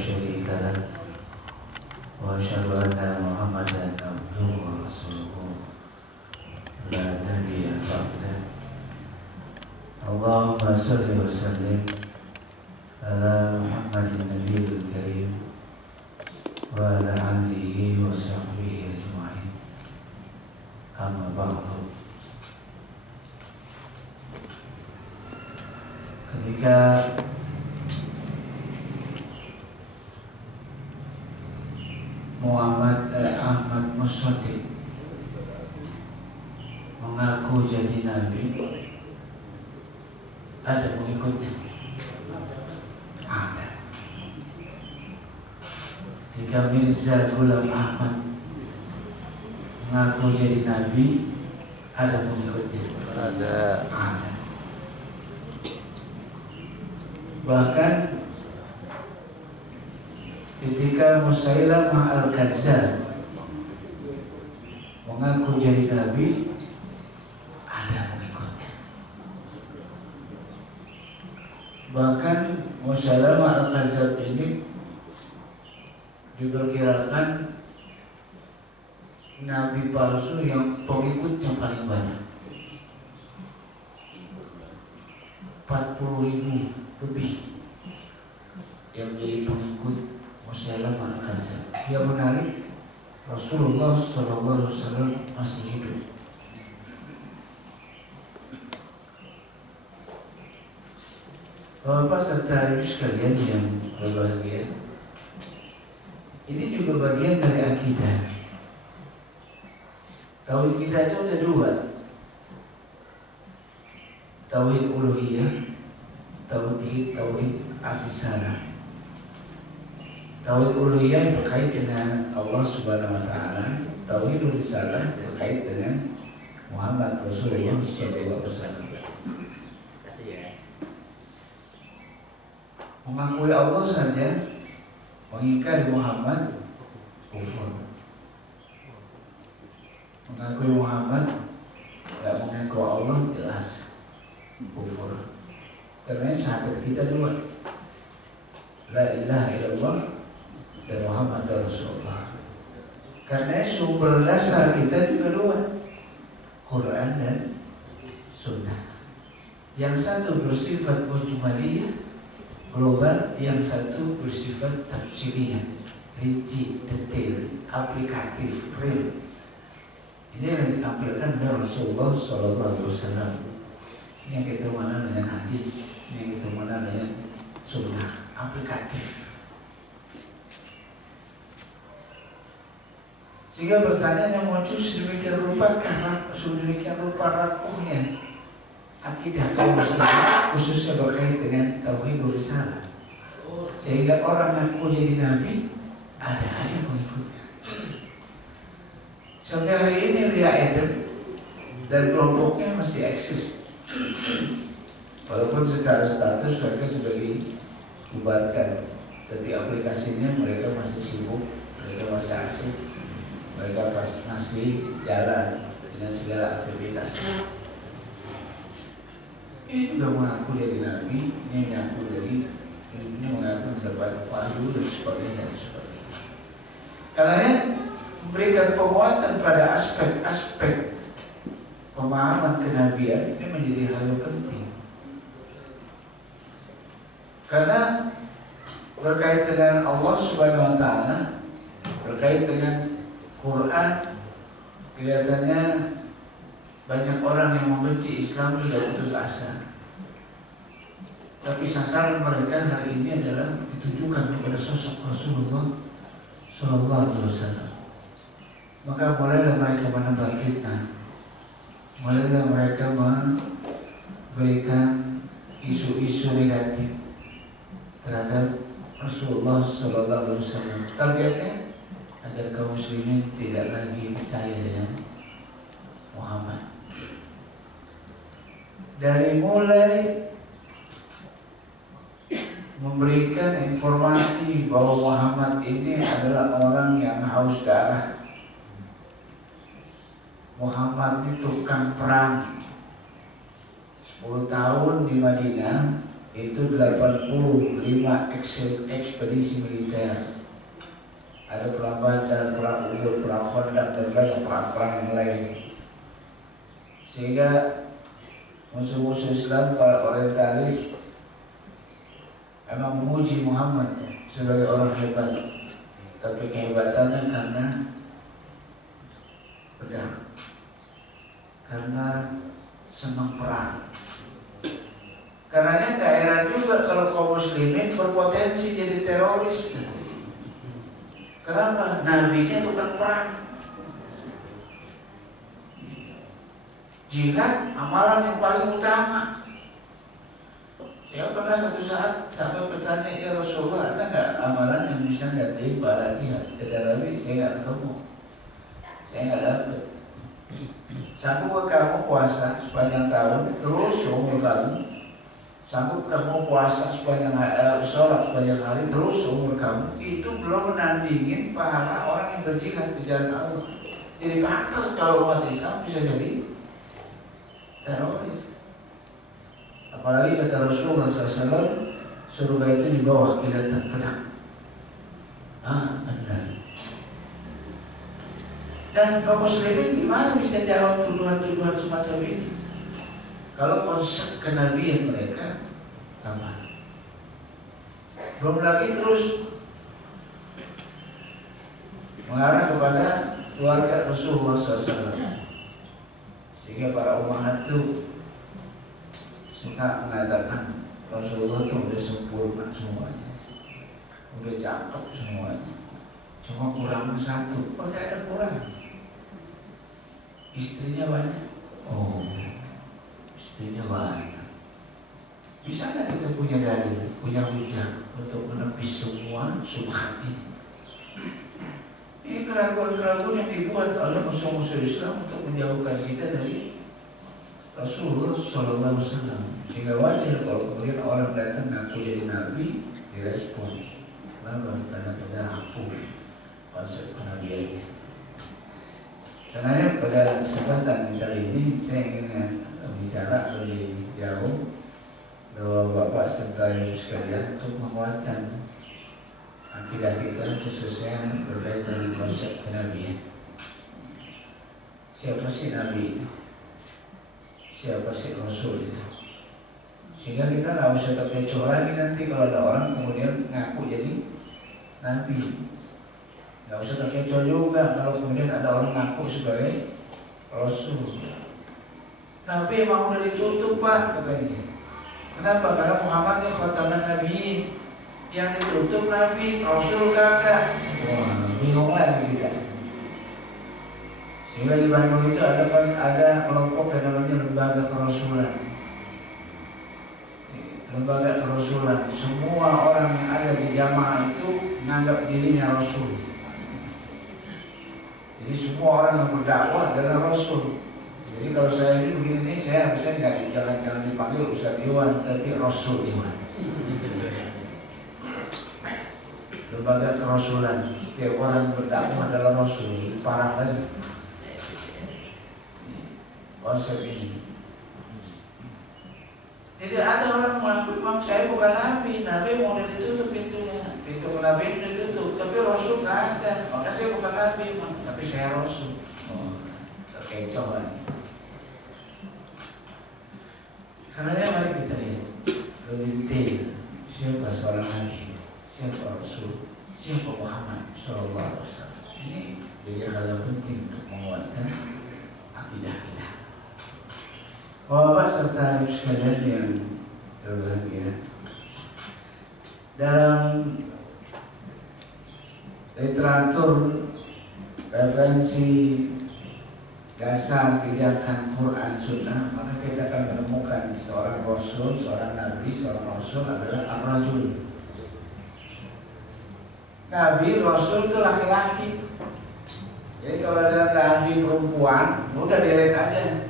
شريك له وأشهد أن محمدا عبده ورسوله لا نبي بعده. اللهم صل وسلم على محمد النبي الكريم وعلى آله وصحبه أجمعين. أما بعد. Ketika Ahmad Musaddiq mengaku jadi nabi, ada pengikutnya? Ada. Ketika Mirza Ghulam Ahmad mengaku jadi nabi, ada pengikutnya? Ada. Bahkan ketika Musailamah Al-Kazzab mengaku jadi nabi, ada pengikutnya. Bahkan Musailamah Al-Kazzab ini diperkirakan nabi palsu yang pengikutnya paling banyak, 40.000 lebih yang menjadi pengikut Musailamah Al-Kazzab. Dia menarik Rasulullah SAW masih hidup. Bapak serta ibu sekalian yang berbahagia, ini juga bagian dari akidah. Tauhid kita itu ada dua, tauhid uluhiyah, tauhid ar-risalah. Tauhid uluhiyah berkait dengan Allah Subhanahu wa taala, tauhid risalah berkait dengan Muhammad Rasulullah sallallahu alaihi wasallam. Mengakui Allah saja, mengingkari Muhammad kufur. Mengakui Muhammad, enggak mengaku Allah, jelas kufur. Karena syahadat kita dua, la ilaha illallah dan Muhammad Rasulullah. Karena sumber dasar kita juga dua, Quran dan Sunnah. Yang satu bersifat mujmaliyah, global, yang satu bersifat tafsiriyah, rinci, detail, aplikatif, real. Ini yang ditampilkan oleh Rasulullah SAW. Ini yang kita mana dengan hadis, ini yang kita mana dengan sunnah, aplikatif. Sehingga pertanyaan yang muncul sedemikian rupa rapuhnya akidah kaum muslimin, khususnya berkait dengan tauhid risalah, sehingga orang yang mau jadi nabi ada pengikutnya. Sampai hari ini Lia Eden dan kelompoknya masih eksis, walaupun secara status mereka sudah dibubarkan, tapi aplikasinya mereka masih sibuk, mereka masih asik, mereka masih jalan dengan segala aktivitas. Ini juga mengaku dari nabi, ini mengaku mendapat wahyu dan sebagainya. Karena memberikan penguatan pada aspek-aspek pemahaman kenabian ini menjadi hal yang penting. Karena berkait dengan Allah Subhanahu wa taala, berkait dengan Quran, kelihatannya banyak orang yang membenci Islam sudah putus asa. Tapi sasaran mereka hari ini adalah ditujukan kepada sosok Rasulullah Sallallahu Alaihi Wasallam. Maka mulailah mereka menebar fitnah, mulailah mereka memberikan isu-isu negatif terhadap Rasulullah Sallallahu Alaihi Wasallam. Targetnya agar kaum muslimin tidak lagi percaya dengan Muhammad. Dari mulai memberikan informasi bahwa Muhammad ini adalah orang yang haus darah, Muhammad ini tukang perang, 10 tahun di Madinah itu 85 ekspedisi militer. Ada perang Badar, perang Uhud, perang Khandaq, dan banyak perang-perang yang lain. Sehingga musuh-musuh Islam, para orientalis, memang memuji Muhammad sebagai orang hebat. Tapi kehebatannya karena pedang, karena senang perang. Karena nggak heran juga kalau kaum muslimin berpotensi jadi teroris. Kenapa? Nabinya tukang perang. Jihad amalan yang paling utama. Saya pernah satu saat sahabat bertanya, ya Rasulullah, ada nggak amalan yang bisa ganti pahala jihad? Kata Nabi, saya nggak ketemu, saya nggak dapat. Sanggup kamu puasa sepanjang tahun terus umur kamu? Sanggup kamu puasa sepanjang hari, sholat sepanjang hari terus umur kamu? Itu belum menandingin pahala orang yang berjihad di jalan Allah. Jadi pantas kalau umat Islam bisa jadi teroris. Apalagi kata Rasulullah SAW, surga itu di bawah kilatan pedang. Benar. Dan kaum muslimin gimana bisa jawab tuduhan-tuduhan semacam ini? Kalau konsep kenabian mereka lemah. Belum lagi terus mengarah kepada keluarga Rasulullah SAW. Sehingga para umat itu suka mengatakan Rasulullah itu udah sempurna semuanya, udah cakep semuanya, cuma kurang satu. Oh, tidak ada kurang. Istrinya banyak. Oh, istrinya banyak. Bisa nggak kita punya dalil, punya hujah untuk menepis semua subhat ini? Ini keraguan-keraguan yang dibuat oleh musuh-musuh Islam untuk menjauhkan kita dari Rasulullah SAW. Sehingga wajar kalau kemudian orang datang ngaku jadi nabi, direspon. Kenapa? Karena kita rapuh konsep kenabiannya. Karena pada kesempatan kali ini saya ingin bicara lebih jauh bahwa Bapak serta Ibu sekalian untuk menguatkan akidah kita, khususnya berkaitan dengan konsep kenabian. Siapa sih Nabi itu? Siapa sih Rasul itu? Sehingga kita nggak usah terkecoh lagi nanti kalau ada orang kemudian ngaku jadi Nabi. Nggak usah terkecoh juga kalau kemudian ada orang ngaku sebagai Rasul. Nabi emang udah ditutup Pak, katanya. Kenapa? Karena Muhammad ini khataman Nabiin. Yang ditutup Nabi, Rasul kagak. Wah, bingung lagi kita. Sehingga di Bandung itu ada kelompok yang namanya Lembaga Kerasulan. Lembaga Kerasulan. Semua orang yang ada di jamaah itu menganggap dirinya Rasul. Jadi semua orang yang berdakwah adalah Rasul. Jadi kalau saya ini begini nih, saya harusnya jangan dipanggil Ustaz Iwan, tapi Rasul Iwan. Lembaga Kerasulan. Setiap orang berdakwah adalah Rasul. Parah lagi konsep ini. Jadi ada orang mengaku, Imam saya bukan Nabi. Nabi mau ditutup pintunya, pintu Nabi ditutup, tapi Rasul nggak ada. Maka saya bukan Nabi, Imam, tapi saya Rasul. Terkecoh lagi. Karena mari kita lihat lebih detail siapa seorang Nabi, siapa Rasul, siapa Muhammad SAW. Ini jadi hal yang penting untuk menguatkan akidah kita. Bapak serta ibu sekalian yang berbahagia, dalam literatur referensi dasar pijakan Quran Sunnah, maka kita akan menemukan seorang Rasul, seorang Nabi, seorang Rasul adalah Ar-Rajul. Nabi, Rasul itu laki-laki. Jadi kalau ada Nabi perempuan, udah delete aja.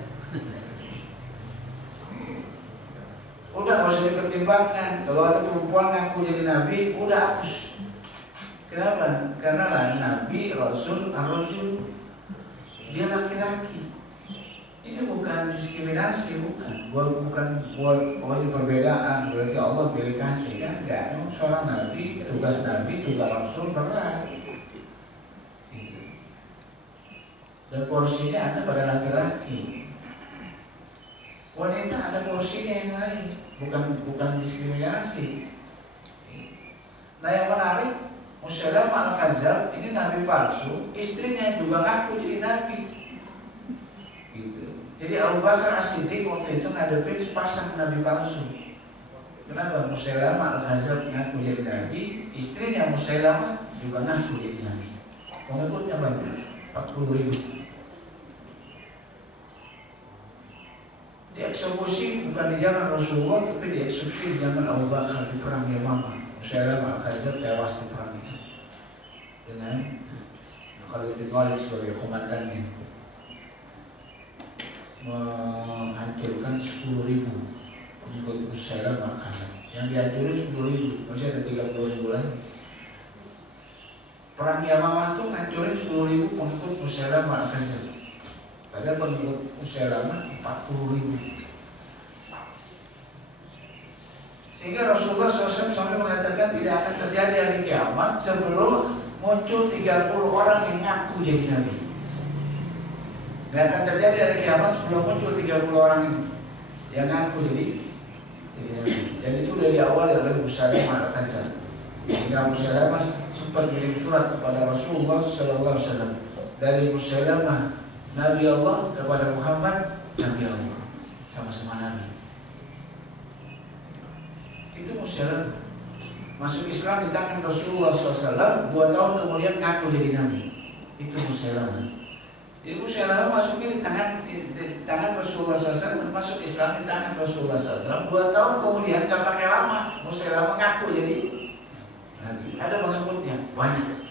Udah nggak usah dipertimbangkan. Kalau ada perempuan ngaku jadi Nabi, udah hapus. Kenapa? Karena Nabi, Rasul, Ar-Rajul, dia laki-laki. Ini bukan diskriminasi, bukan buat perbedaan. Berarti Allah pilih kasih kan? Enggak. Seorang nabi, tugas nabi juga rasul berat. Gitu. Dan porsinya ada pada laki-laki. Wanita ada porsinya yang lain, bukan diskriminasi. Nah yang menarik, Musailamah al-Kadzdzab ini nabi palsu, istrinya juga ngaku jadi nabi. Gitu. Jadi Abu Bakar As-Siddiq waktu itu ngadepin sepasang nabi palsu. Kenapa? Musailamah al-Kadzdzab ngaku jadi nabi, istrinya Musailamah juga ngaku jadi nabi. Pengikutnya banyak, 40.000. Dieksekusi bukan di zaman Rasulullah, tapi dieksekusi di zaman Abu Bakar di perang Yamamah. Musailamah al-Kadzdzab tewas di perang itu dengan Khalid bin Walid sebagai komandannya, menghancurkan 10.000 pengikut Musailamah al-Kadzdzab. Yang dihancurin 10.000, masih ada 30.000 lagi. Perang Yamamah itu ngancurin 10.000 pengikut Musailamah al-Kadzdzab. Padahal pengikut Musailamah 40.000. Sehingga Rasulullah SAW sampai mengatakan tidak akan terjadi hari kiamat sebelum muncul 30 orang yang ngaku jadi nabi. Tidak akan terjadi hari kiamat sebelum muncul 30 orang yang ngaku jadi nabi. Dan itu dari awal oleh Musailamah al-Kadzdzab. Sehingga Musailamah sempat kirim surat kepada Rasulullah SAW. Dari Musailamah Nabi Allah kepada Muhammad Nabi Allah, sama-sama Nabi. Itu Musailamah masuk Islam di tangan Rasulullah SAW, 2 tahun kemudian ngaku jadi Nabi. Itu Musailamah. Jadi Musailamah masuknya di tangan Rasulullah SAW, masuk Islam di tangan Rasulullah SAW, 2 tahun kemudian gak pakai lama Musailamah ngaku jadi Nabi. Ada pengikutnya banyak.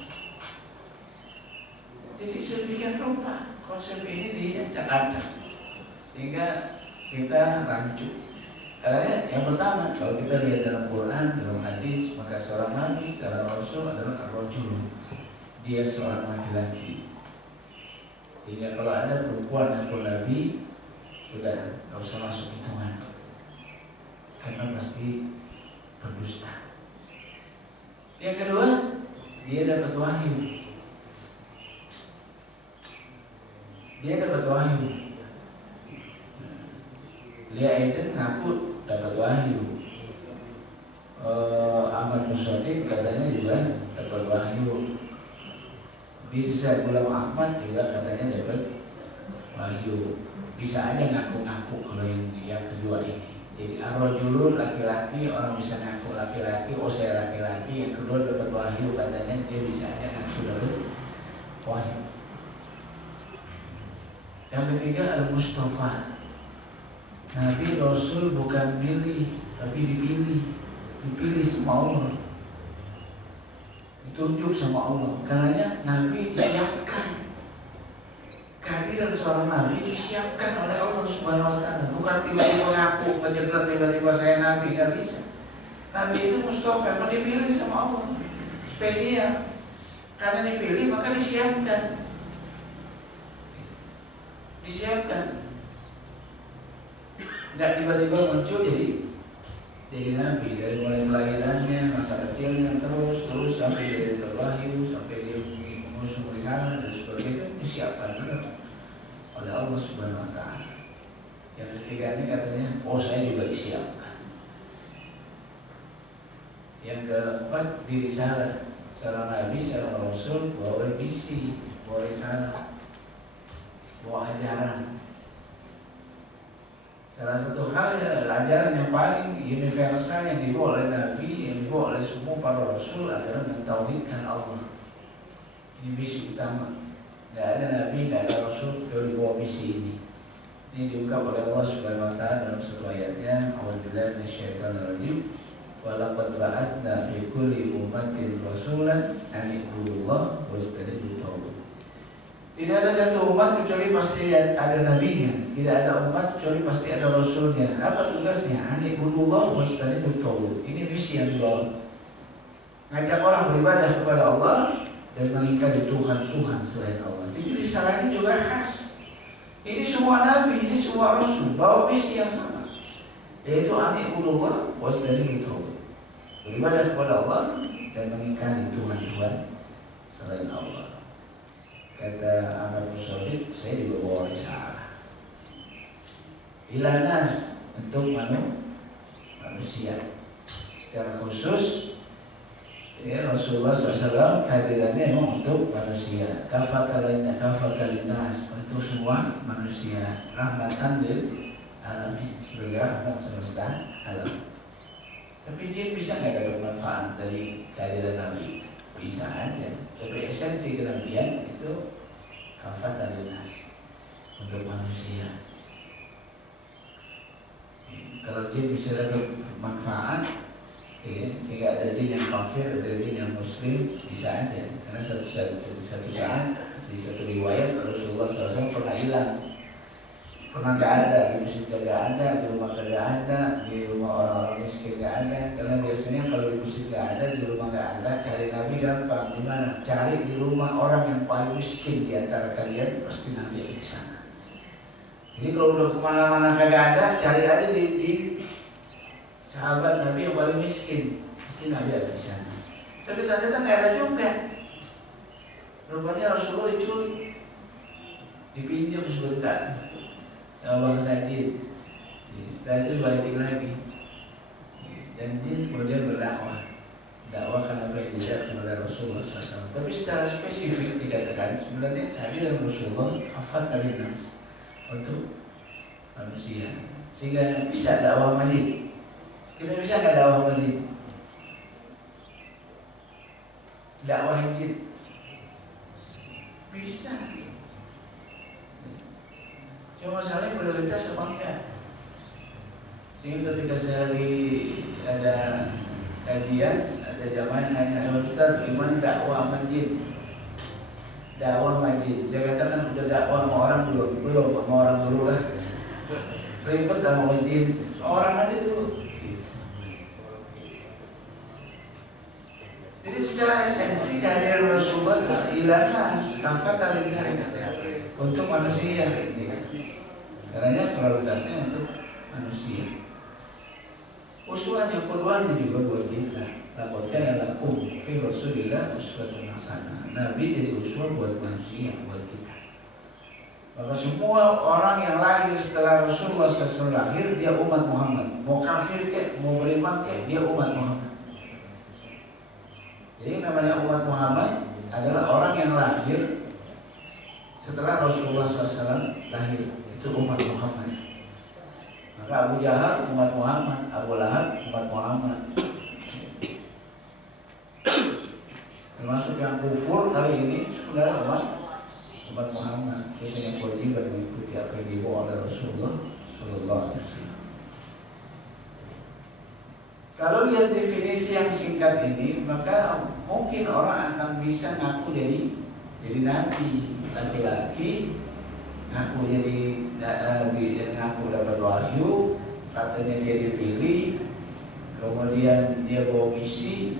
Jadi sedemikian rupa konsep ini diacak-acak sehingga kita rancu. Karena yang pertama, kalau kita lihat dalam Quran, dalam hadis, maka seorang nabi, seorang rasul adalah ar-rajul. Dia seorang laki-laki. Sehingga kalau ada perempuan yang nabi, sudah nggak usah masuk hitungan, karena pasti berdusta. Yang kedua, dia dapat wahyu. Lia Eden ngaku dapat wahyu. Ahmad Musodik katanya juga dapat wahyu. Mirza Ghulam Ahmad juga katanya dapat wahyu. Bisa aja ngaku-ngaku kalau yang kedua ini. Jadi ar-rajulun laki-laki, orang bisa ngaku laki-laki, saya laki-laki. Yang kedua dapat wahyu, katanya dia bisa aja ngaku dapat wahyu. Yang ketiga al-Mustafa. Nabi Rasul bukan milih, tapi dipilih sama Allah, ditunjuk sama Allah. Karena Nabi disiapkan, kehadiran seorang Nabi disiapkan oleh Allah Subhanahu Wa Taala. Bukan tiba-tiba ngaku, ngejelas tiba-tiba saya Nabi, nggak bisa. Nabi itu Mustafa, memang dipilih sama Allah, spesial. Karena dipilih maka disiapkan. Nggak tiba-tiba muncul jadi nabi. Dari mulai kelahirannya, masa kecilnya, terus sampai dia berwahyu, sampai dia mengusung di sana dan sebagainya, disiapkan oleh Allah Subhanahu Wa Taala. Yang ketiga ini katanya, saya juga disiapkan. Yang keempat, dirisalah. Seorang nabi, seorang rasul bawa misi, bawa risalah, bawa ajaran. Salah satu hal ajaran yang paling universal yang dibawa oleh Nabi, yang dibawa oleh semua para Rasul adalah mentauhidkan Allah. Ini misi utama. Tidak ada Nabi, tidak ada Rasul kecuali bawa misi ini. Ini diungkap oleh Allah Subhanahu Wa Taala dalam satu ayatnya. A'udzubillahi minasyaitonir rajim. Wa laqad ba'atsna fi kulli ummatin rasulan an i'budullaha wastanibu tauhid. Tidak ada satu umat kecuali pasti ada nabinya. Tidak ada umat kecuali pasti ada rasulnya. Apa tugasnya? Anibudullah wastanibu tauhid. Ini misi yang dibawa. Ngajak orang beribadah kepada Allah dan mengingkari Tuhan selain Allah. Jadi risalah ini juga khas. Ini semua nabi, ini semua rasul bawa misi yang sama, yaitu ani'budullah wastanibu, beribadah kepada Allah dan mengingkari Tuhan-Tuhan selain Allah. Kata Ahmad Musaddid, saya juga bawa risalah ilanas untuk manusia. Secara khusus ya, Rasulullah SAW kehadirannya memang untuk manusia, kafatalinnas, untuk semua manusia, rahmatan lil alamin, sebagai rahmat semesta alam. Tapi jin bisa nggak dapat manfaat dari kehadiran Nabi? Bisa aja. Tapi esensi kenabian itu kafatalinnas, untuk manusia. Kalau jin bisa dapat manfaat, ya, sehingga ada jin yang kafir, ada jin yang muslim, bisa aja. Karena satu saat di satu riwayat Rasulullah SAW pernah hilang, pernah gak ada, di masjid gak ada, di rumah gak ada, di rumah orang-orang miskin gak ada. Karena biasanya kalau di masjid gak ada, di rumah gak ada, cari Nabi gampang. Di mana? Cari di rumah orang yang paling miskin di antara kalian, pasti Nabi ada di sana. Jadi kalau udah kemana-mana kagak ada, cari aja di sahabat Nabi yang paling miskin, pasti Nabi ada di sana. Tapi ternyata nggak ada juga. Rupanya Rasulullah diculik, dipinjam sebentar sama bangsa jin. Setelah itu dibalikin lagi, dan jin kemudian berdakwah karena apa yang diajarkan oleh Rasulullah SAW. Tapi secara spesifik dikatakan sebenarnya kehadiran Rasulullah kafatalinnas, untuk manusia, sehingga bisa dakwah masjid. Kita bisa nggak dakwah masjid? Dakwah masjid bisa. Cuma masalahnya prioritas apa enggak? Sehingga ketika saya lagi ada kajian, ada jamaah yang nanya, Ustaz, gimana dakwah masjid? Dakwah masjid, saya katakan udah dakwah sama orang belum sama orang dulu lah. Ribet sama masjid, orang aja dulu. Jadi secara esensi kehadiran Rasulullah ilanas kafatalinnas, untuk manusia. Karena prioritasnya untuk manusia. Uswahnya, qudwahnya juga buat kita. Laqad kana lakum fi Rasulillah uswatun hasanah. Nabi jadi uswah buat manusia, buat kita. Maka semua orang yang lahir setelah Rasulullah SAW lahir, dia umat Muhammad. Mau kafir kek, mau beriman kek, dia umat Muhammad. Jadi namanya umat Muhammad adalah orang yang lahir setelah Rasulullah SAW lahir. Itu umat Muhammad. Maka Abu Jahal umat Muhammad, Abu Lahab umat Muhammad. Termasuk yang kufur kali ini sebenarnya umat Muhammad. Kita yang kewajiban mengikuti apa yang dibawa oleh Rasulullah Sallallahu Alaihi Wasallam. Kalau lihat definisi yang singkat ini, maka mungkin orang akan bisa ngaku jadi nabi, laki-laki ngaku ngaku dapat wahyu, katanya dia dipilih, kemudian dia bawa misi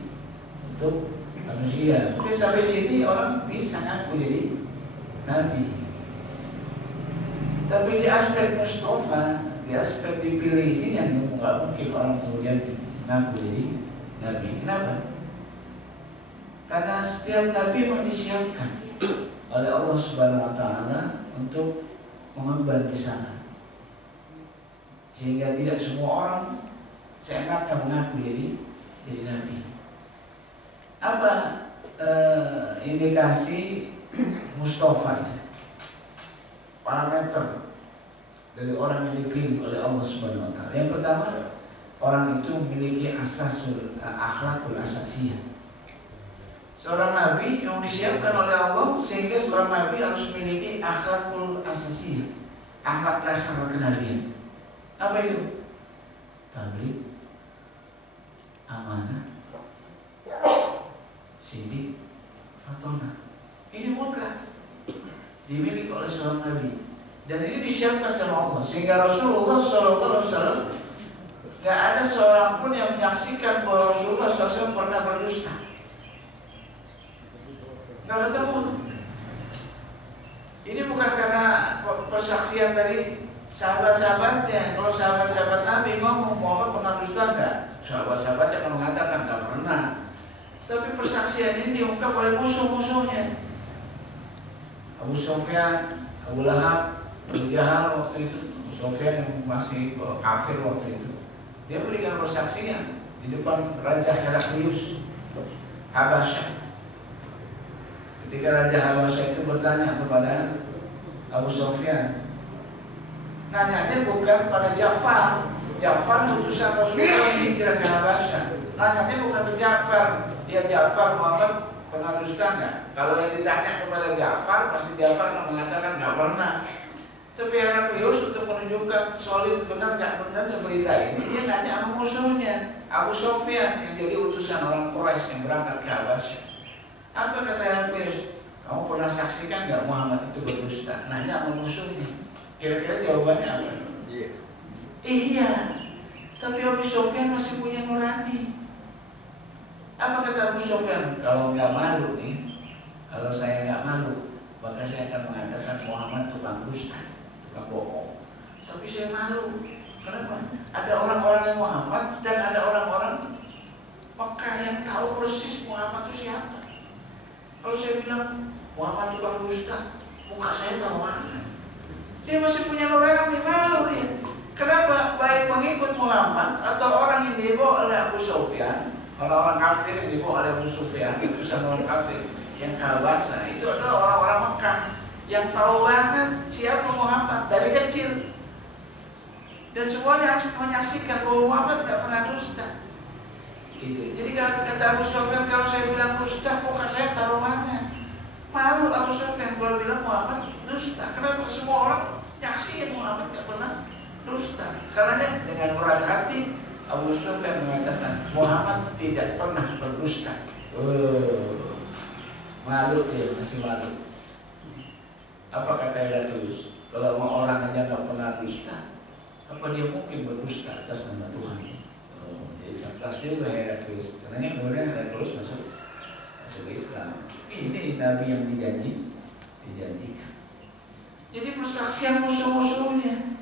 untuk manusia. Mungkin sampai sini orang bisa ngaku jadi nabi. Tapi di aspek Mustafa, di aspek dipilih ini yang nggak mungkin orang kemudian ngaku jadi nabi. Kenapa? Karena setiap nabi memang disiapkan oleh Allah Subhanahu Wa Taala untuk mengemban di sana, sehingga tidak semua orang seenaknya mengaku jadi nabi. Apa indikasi Mustafa itu? Parameter dari orang yang dipilih oleh Allah Subhanahu Wa Taala. Yang pertama, orang itu memiliki akhlakul asasiyah. Seorang nabi yang disiapkan oleh Allah, sehingga seorang nabi harus memiliki akhlakul asasiyah, akhlak dasar kenabian. Apa itu? Tabligh, amanah, sidik, fatonah. Ini mutlak dimiliki oleh seorang nabi, dan ini disiapkan sama Allah, sehingga Rasulullah SAW gak ada seorang pun yang menyaksikan bahwa Rasulullah SAW pernah berdusta. Gak ketemu. Ini bukan karena persaksian dari sahabat-sahabatnya. Kalau sahabat-sahabat Nabi ngomong Muhammad pernah dusta enggak? Sahabat-sahabatnya akan mengatakan enggak pernah. Tapi persaksian ini diungkap oleh musuh-musuhnya. Abu Sufyan, Abu Lahab, Abu Jahal waktu itu. Abu Sufyan yang masih kafir waktu itu. Dia berikan persaksian di depan Raja Heraklius Habasyah. Ketika Raja Habasyah itu bertanya kepada Abu Sufyan, nanyanya bukan pada Ja'far. Ja'far utusan Rasulullah yang hijrah ke Habasyah. Nanyanya bukan ke Ja'far. Ya Ja'far, Muhammad pernah dusta enggak? Kalau yang ditanya kepada Ja'far, pasti Ja'far akan mengatakan enggak pernah. Tapi Heraklius untuk menunjukkan solid benar enggak benarnya berita ini, dia nanya sama musuhnya, Abu Sufyan yang jadi utusan orang Quraisy yang berangkat ke Habasyah. Apa kata Heraklius? Kamu pernah saksikan enggak Muhammad itu berdusta? Nanya sama musuhnya. Kira-kira jawabannya apa? Iya. Tapi Abu Sufyan masih punya nurani. Apa kata Abu Sufyan? Kalau nggak malu nih, kalau saya nggak malu, maka saya akan mengatakan Muhammad tukang dusta, tukang bohong. Tapi saya malu. Kenapa? Ada orang-orang yang Muhammad dan ada orang-orang Mekah yang tahu persis Muhammad itu siapa. Kalau saya bilang Muhammad tukang dusta, muka saya tahu mana? Dia masih punya nurani, malu dia. Kenapa? Baik pengikut Muhammad atau orang yang dibawa oleh Abu Sufyan, orang-orang kafir yang dibawa oleh Abu Sufyan, utusan orang kafir yang Habasyah, itu adalah orang-orang Mekah yang tahu banget siapa Muhammad dari kecil, dan semuanya menyaksikan bahwa Muhammad tidak pernah dusta. Gitu. Jadi kalau kata Abu Sufyan, kalau saya bilang dusta, muka saya taruh mana? Malu Abu Sufyan kalau bilang Muhammad dusta. Kenapa? Semua orang nyaksiin Muhammad tidak pernah dusta. Karena dengan berat hati Abu Sufyan mengatakan Muhammad tidak pernah berdusta. Malu dia, masih malu. Apa kata Heraklius? Kalau orang aja nggak pernah dusta, apa dia mungkin berdusta atas nama Tuhan? Jadi cerdas juga Heraklius. Karena kemudian Heraklius masuk Islam. Ini Nabi yang dijanjikan. Jadi persaksian musuh-musuhnya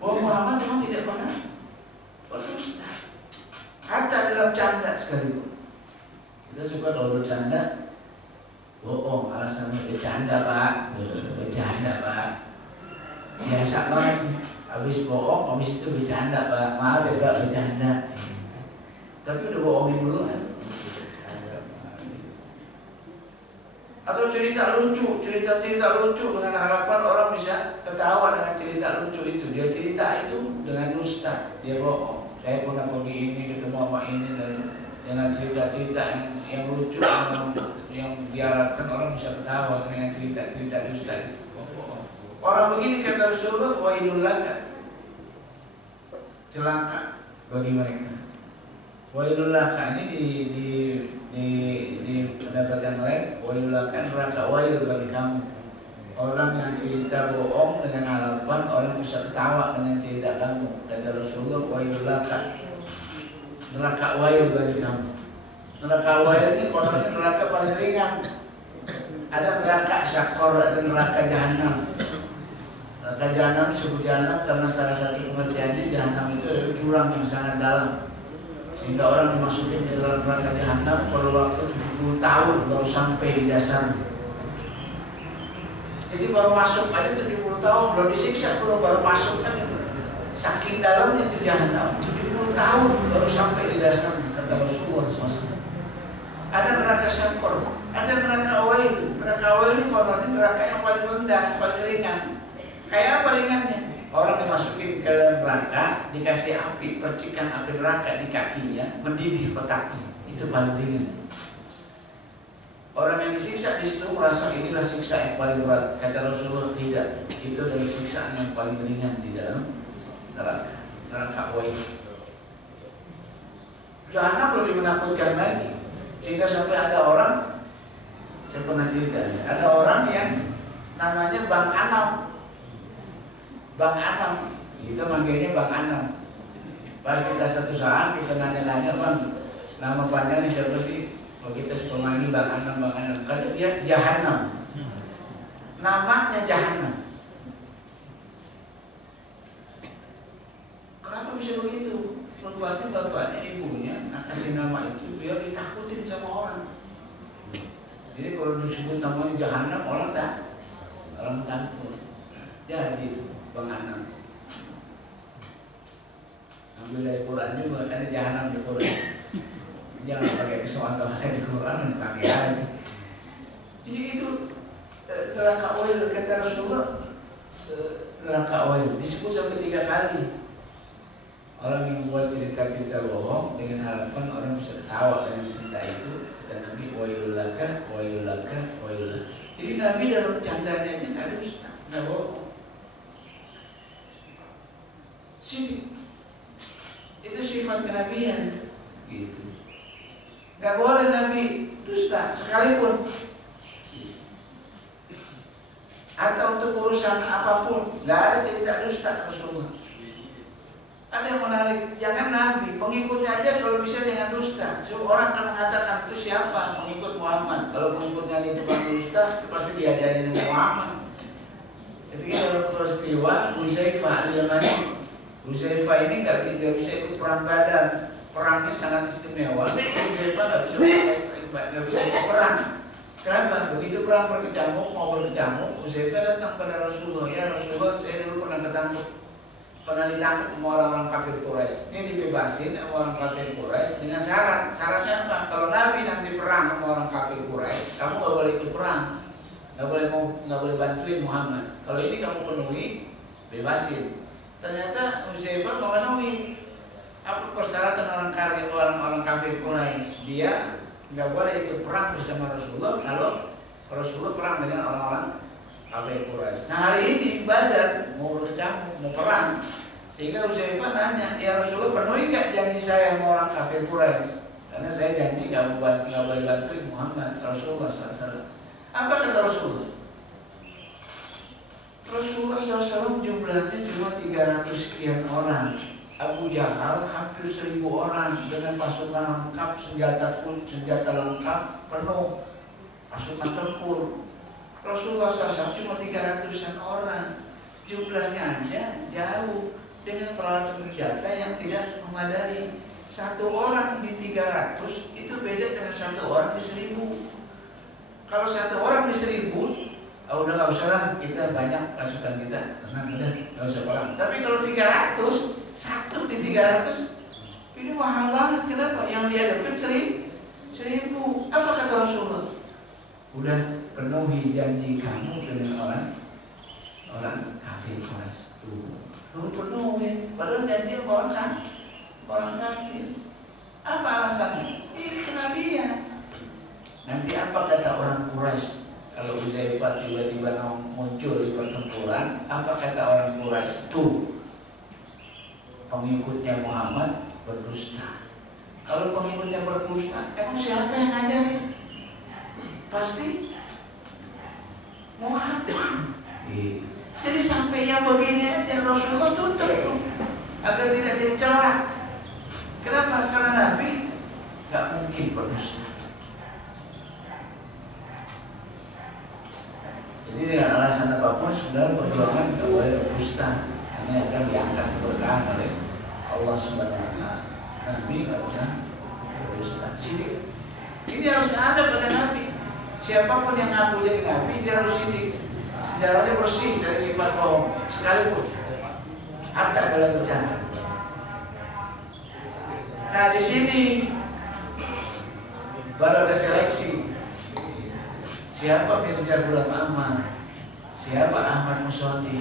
bahwa Muhammad memang tidak pernah berdusta, hatta dalam canda sekalipun. Kita suka kalau bercanda, bohong, alasannya bercanda pak, biasa banget. Habis bohong, habis itu bercanda pak, maaf ya pak bercanda. Tapi udah bohongin duluan. Atau cerita lucu dengan harapan orang bisa ketawa dengan cerita lucu itu. Dia cerita itu dengan dusta, dia bohong. Saya pernah pergi ini, ketemu sama ini, dan dengan cerita-cerita yang lucu, yang diharapkan orang bisa ketawa dengan cerita-cerita dusta itu. Orang begini kata Rasulullah, wailul laka, celaka bagi mereka. Wailul laka ini di pendapat yang lain, wailul laka neraka wail bagi kamu. Orang yang cerita bohong dengan harapan orang bisa ketawa dengan cerita kamu. Kata Rasulullah, wailul laka, neraka wail bagi kamu. Neraka wail ini kononnya neraka paling ringan. Ada neraka syakor, ada neraka jahanam. Neraka jahanam disebut jahanam karena salah satu pengertiannya jahanam itu adalah jurang yang sangat dalam, sehingga orang dimasukin ke dalam neraka jahanam perlu waktu 70 tahun baru sampai di dasarnya. Jadi baru masuk aja 70 tahun, belum disiksa, baru masuk aja. Saking dalamnya itu jahanam, 70 tahun baru sampai di dasarnya, kata Rasulullah SAW. Ada neraka syakor, ada neraka wail. Neraka wail ini kononnya neraka yang paling rendah, yang paling ringan. Kayak apa ringannya? Orang dimasukin ke dalam neraka, dikasih api, percikan api neraka di kakinya, mendidih otaknya. Itu paling ringan. Orang yang disiksa di situ merasa inilah siksa yang paling berat. Kata Rasulullah, tidak. Itu adalah siksaan yang paling ringan di dalam neraka wail. Jahanam lebih menakutkan lagi. Sehingga sampai ada orang, saya pernah cerita, ada orang yang namanya Bang Anam. Bang Anam, kita manggilnya Bang Anam. Pas kita satu saat kita nanya-nanya, Bang, nama panjangnya siapa sih? Kalau kita suka manggil Bang Anam, kata dia Jahanam. Namanya Jahanam. Kenapa bisa begitu? Rupanya bapaknya, ibunya kasih nama itu biar ditakutin sama orang. Jadi kalau disebut namanya Jahanam, orang takut. Jadi itu Bang Anam. Ambil dari Quran juga, ada Jahanam di Quran. Jangan pakai kesempatan di Quran, pakai aja. Jadi itu neraka oil, kata Rasulullah, neraka oil disebut sampai 3 kali. Orang yang buat cerita-cerita bohong dengan harapan orang bisa ketawa dengan cerita itu, kata Nabi, wailulaka, wailulaka, wailulaka. Jadi Nabi dalam candanya itu nggak ada dusta, nggak bohong. Sidik itu sifat kenabian, gitu. Nggak boleh Nabi dusta sekalipun. Atau untuk urusan apapun, nggak ada cerita dusta Rasulullah. Ada yang menarik, jangan Nabi, pengikutnya aja kalau bisa jangan dusta. Orang akan mengatakan itu siapa? Pengikut Muhammad. Kalau pengikutnya itu bukan dusta, itu pasti diajarin Muhammad. Jadi dalam peristiwa Huzaifah al-Yamani, Huzaifah ini nggak bisa ikut perang Badar. Perangnya sangat istimewa. Huzaifah nggak bisa ikut perang. Kenapa? Begitu perang berkecamuk, mau berkecamuk, Huzaifah datang pada Rasulullah. Ya Rasulullah, saya dulu pernah ditangkap sama orang-orang kafir Quraisy. Ini dibebasin sama orang kafir Quraisy dengan syarat. Syaratnya apa? Kalau Nabi nanti perang sama orang kafir Quraisy, kamu nggak boleh ikut perang, nggak boleh bantuin Muhammad. Kalau ini kamu penuhi, bebasin. Ternyata Huzaifah memenuhi apa persyaratan orang kafir Quraisy. Dia nggak boleh ikut perang bersama Rasulullah kalau Rasulullah perang dengan orang-orang kafir Quraisy. Nah hari ini Badar mau berkecamuk, mau perang, sehingga Huzaifah nanya, ya Rasulullah penuhi nggak janji saya sama orang kafir Quraisy? Karena saya janji nggak boleh bantuin Muhammad. Rasulullah SAW. Apa kata Rasulullah? Rasulullah SAW jumlahnya cuma 300 sekian orang. Abu Jahal hampir 1000 orang dengan pasukan lengkap, senjata lengkap, penuh pasukan tempur. Rasulullah SAW cuma 300-an orang, jumlahnya aja jauh dengan peralatan senjata yang tidak memadai. Satu orang di 300 itu beda dengan satu orang di 1000. Kalau satu orang di 1000, udah nggak usah lah, kita banyak pasukan kita, tenang udah nggak usah perang. Tapi kalau 300, satu di 300, ini mahal banget. Kenapa? Yang dihadapin 1000. Apa kata Rasulullah? Udah penuhi janji kamu dengan orang kafir Quraisy. Lu penuhi, padahal janji orang kafir. Apa alasannya? Ini kenabian. Nanti apa kata orang Quraisy? Kalau Huzaifah tiba-tiba muncul di pertempuran, apa kata orang Quraisy? Tuh, pengikutnya Muhammad berdusta. Kalau pengikutnya berdusta, emang siapa yang ngajarin? Pasti Muhammad. Jadi sampai yang begini aja Rasulullah tutup agar tidak jadi celah. Kenapa? Karena Nabi nggak mungkin berdusta. Jadi dengan alasan apapun sebenarnya perjuangan nggak boleh berdusta, karena akan diangkat keberkahan oleh Allah Subhanahu Wa Taala. Nabi nggak pernah berdusta. Sidik. Ini harus ada pada Nabi. Siapapun yang ngaku jadi Nabi, dia harus sidik. Sejarahnya bersih dari sifat bohong sekalipun. Hatta dalam bercanda. Nah di sini baru ada seleksi. Siapa Mirza Ghulam Ahmad? Siapa Ahmad Musodi?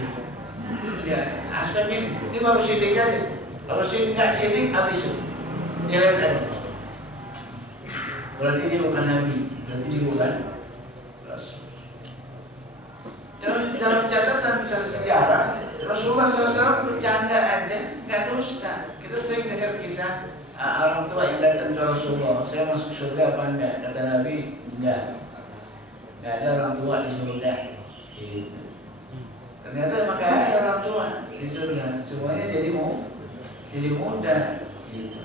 Ya, aspek ini baru sidik aja. Kalau sidik nggak sidik, habis itu. Dia lihat aja. Berarti dia bukan Nabi. Berarti dia bukan Rasul. Dalam catatan sejarah, Rasulullah SAW bercanda aja, nggak dusta. Kita sering dengar kisah orang tua yang datang ke Rasulullah, saya masuk surga apa enggak? Kata Nabi, enggak. Nggak ada orang tua di surga. Gitu. Ternyata maka ada orang tua di surga. Semuanya jadi muda. Gitu.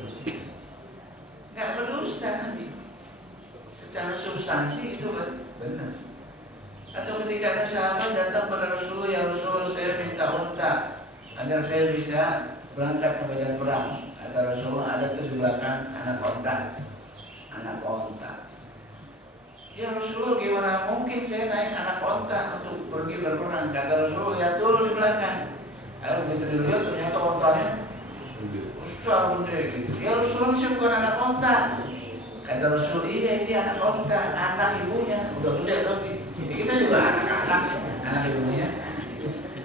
Nggak berdusta Nabi. Secara substansi itu benar. Atau ketika ada sahabat datang pada Rasulullah, ya Rasulullah saya minta unta agar saya bisa berangkat ke medan perang, kata Rasulullah, ada tuh di belakang anak onta. Ya Rasulullah, gimana mungkin saya naik anak onta untuk pergi berperang? Kata Rasulullah, lihat dulu di belakang. Ayo begitu dilihat, ternyata ontanya besar gede gitu. Ya Rasulullah, saya bukan anak onta. Kata Rasul, iya ini anak onta, anak ibunya udah gede tapi kita juga anak ibunya.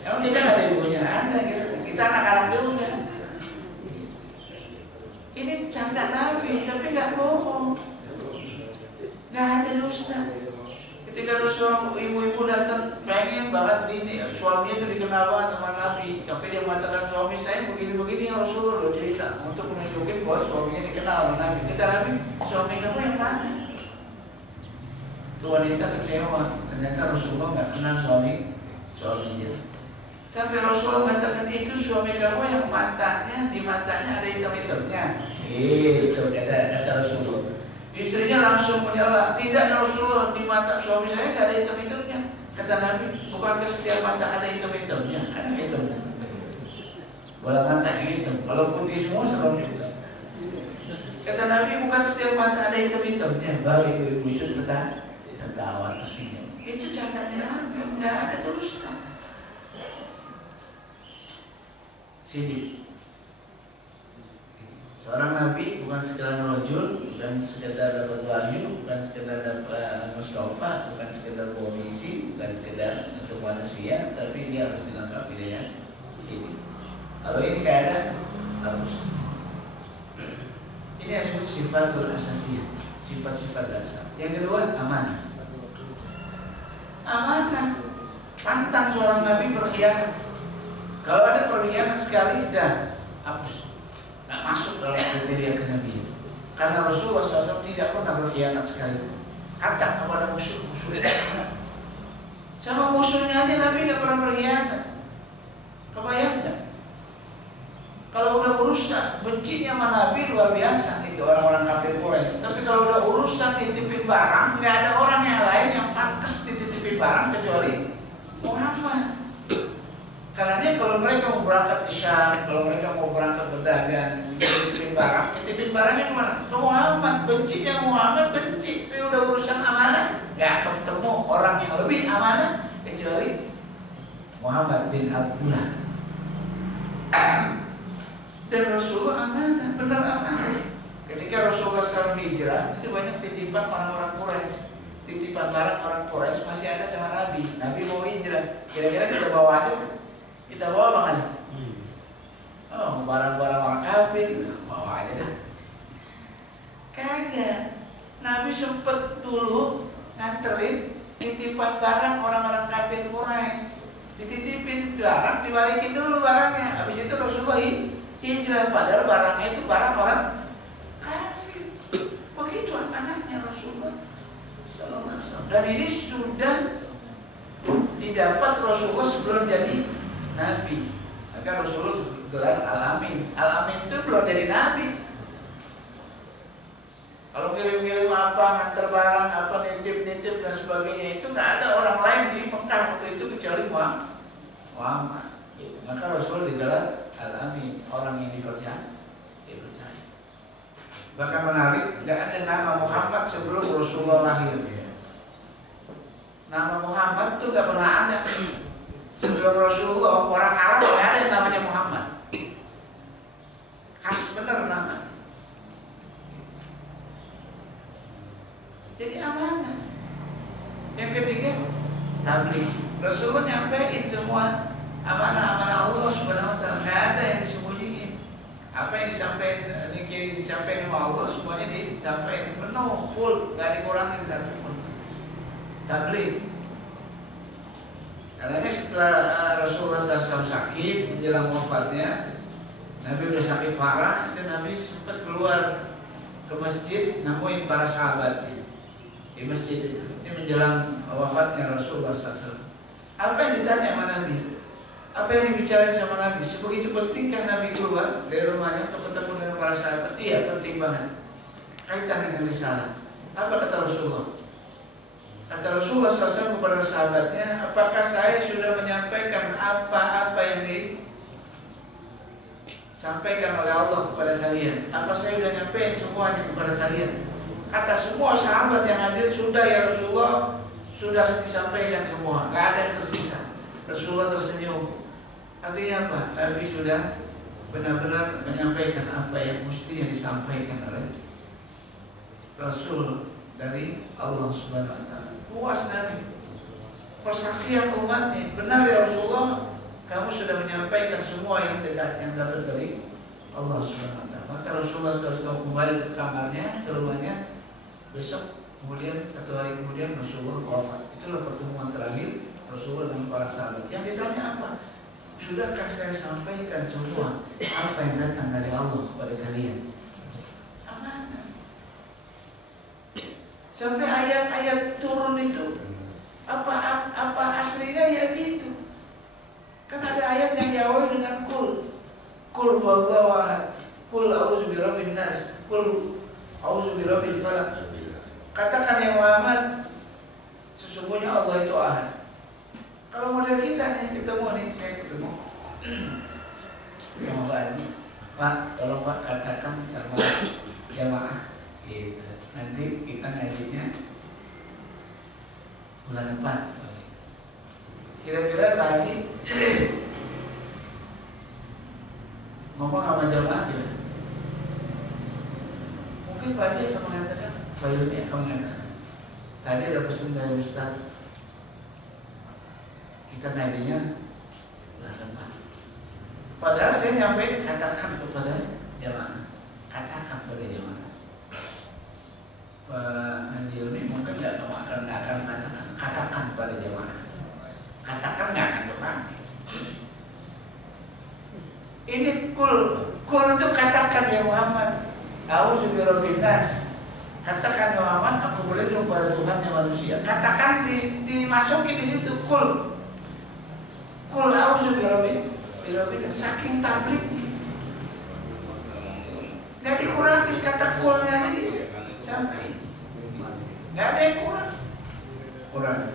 Emang kita nggak ada ibunya, ada kita anak-anak juga. Ini canda Nabi, tapi nggak bohong, nggak ada dusta. Ketika ada seorang ibu-ibu datang pengen banget ini, suaminya itu dikenal banget sama Nabi, sampai dia mengatakan suami saya begini-begini ya Rasulullah, cerita untuk menunjukin bahwa suaminya dikenal sama Nabi. Kita Nabi, suami kamu yang mana? Itu wanita kecewa, ternyata Rasulullah nggak kenal suaminya. Sampai Rasulullah mengatakan, itu suami kamu yang di matanya ada hitam-hitamnya. Itu kata Rasulullah. Istrinya langsung menyela, tidak ya Rasulullah, di mata suami saya nggak ada hitam-hitamnya. Kata Nabi, bukankah setiap mata ada hitam-hitamnya? Ada hitamnya. Bola mata yang hitam, kalau putih semua serem juga. Kata Nabi, bukan setiap mata ada hitam-hitamnya. Baru ibu-ibu itu tertawa tersenyum. Itu candanya Nabi, nggak ada dusta. Sidik. Seorang Nabi bukan sekedar merojul, bukan sekedar dapat wahyu, bukan sekedar dapat Mustafa, bukan sekedar komisi, bukan sekedar untuk manusia, tapi dia harus dilengkapi dengan sidik. Kalau ini nggak ada, harus. Ini yang disebut sifatul asasiyah, sifat-sifat dasar. Yang kedua, amanah. Amanah. Pantang seorang Nabi berkhianat. Kalau ada perkhianat sekali, dah hapus. Nggak masuk dalam kriteria kenabian. Karena Rasulullah SAW tidak pernah berkhianat sekali. Hatta kepada musuh-musuhnya. Sama musuhnya aja Nabi nggak pernah berkhianat. Kebayang nggak? Kalau udah urusan bencinya sama Nabi luar biasa itu orang-orang kafir Quraisy. Tapi kalau udah urusan dititipin barang, nggak ada orang yang lain yang pantas dititipin barang kecuali Muhammad. Karena kalau mereka mau berangkat ke Syam, kalau mereka mau berangkat berdagang, titipin barangnya kemana? Ke Muhammad. Bencinya Muhammad, benci. Tapi udah urusan amanah, gak ketemu orang yang lebih amanah kecuali Muhammad bin Abdullah. Dan Rasulullah amanah, benar amanah. Ketika Rasulullah SAW hijrah, itu banyak titipan orang-orang Quraisy. Titipan barang orang Quraisy masih ada sama Nabi. Nabi mau hijrah, kira-kira kita bawa aja. Kita bawa bang ada. Oh, barang-barang orang kafir, bawa aja dah. Kagak. Nabi sempet dulu nganterin titipan barang orang-orang kafir Quraisy. Dititipin barang, dibalikin dulu barangnya. Habis itu Rasulullah hijrah, padahal barangnya itu barang orang kafir. Begitu amanahnya Rasulullah sallallahu alaihi wasallam. Dan ini sudah didapat Rasulullah sebelum jadi Nabi. Maka Rasulullah gelar Al-Amin. Al-Amin itu belum jadi Nabi. Kalau ngirim-ngirim apa, nganter barang, apa, nitip-nitip dan sebagainya, itu nggak ada orang lain di Mekah waktu itu kecuali Muhammad. Maka Rasul digelar Al-Amin, orang yang dipercaya. Bahkan menarik, nggak ada nama Muhammad sebelum Rasulullah lahir. Nama Muhammad itu nggak pernah ada. Sebelum Rasulullah, orang Arab nggak ada yang namanya Muhammad. Khas bener nama. Jadi amanah. Yang ketiga, tabligh. Rasulullah nyampein semua amanah-amanah Allah Subhanahu wa taala. Nggak ada yang disembunyiin. Apa yang disampaikan sama Allah semuanya disampaikan penuh, full, nggak dikurangin satu pun. Tabligh. Karena setelah Rasulullah SAW sakit menjelang wafatnya, Nabi udah sakit parah, itu Nabi sempat keluar ke masjid nemuin para sahabatnya di masjid itu. Ini menjelang wafatnya Rasulullah SAW. Apa yang ditanya sama Nabi? Apa yang dibicarain sama Nabi? Sebegitu pentingkah Nabi keluar dari rumahnya untuk ketemu dengan para sahabat? Iya, penting banget. Kaitan dengan risalah. Apa kata Rasulullah? Kata Rasulullah SAW kepada sahabatnya, apakah saya sudah menyampaikan apa-apa yang sampaikan oleh Allah kepada kalian. Apa saya sudah nyampein semuanya kepada kalian? Kata semua sahabat yang hadir, sudah ya Rasulullah, sudah disampaikan semua, nggak ada yang tersisa. Rasulullah tersenyum. Artinya apa? Nabi sudah benar-benar menyampaikan apa yang mestinya disampaikan oleh Rasul dari Allah Subhanahu Wa Taala. Puas Nabi. Persaksian umatnya, benar ya Rasulullah, kamu sudah menyampaikan semua yang dapat dari Allah Subhanahu Wa Taala. Maka Rasulullah SAW kembali ke kamarnya, ke rumahnya. Besok kemudian 1 hari kemudian Rasulullah wafat. Itulah pertemuan terakhir Rasulullah dengan para sahabat. Yang ditanya apa? Sudahkah saya sampaikan semua apa yang datang dari Allah kepada kalian? Amanah. Sampai ayat-ayat turun itu apa aslinya ya gitu. Kan ada ayat yang diawali dengan kul huwallahu ahad, kul a'udzu birabbin nas, kul a'udzu birabbil falaq. Katakan ya Muhammad, sesungguhnya Allah itu ahad. Kalau model kita nih ketemu nih, saya ketemu sama Pak Haji, Pak, tolong Pak katakan sama jamaah gitu. Nanti kita ngajinya bulan depan. Kira-kira Pak Haji ngomong sama jamaah gitu. Mungkin Pak Haji akan mengatakan, Pak Yulmi akan mengatakan, tadi ada pesan dari Ustaz, kita ngajinya bulan depan. Padahal saya nyampein katakan kepada jamaah, katakan kepada jamaah. Pak Haji Yulmi mungkin nggak akan katakan pada jamaah, katakan nggak akan kepakai. Ini kul itu katakan ya Muhammad, a'udzu birabbin nas, katakan ya Muhammad, aku berlindung pada Tuhannya manusia. Katakan dimasukin di situ kul a'udzu birabbin nas, saking tablignya. Nggak dikurangin kata kulnya, jadi sampai nggak ada yang kurang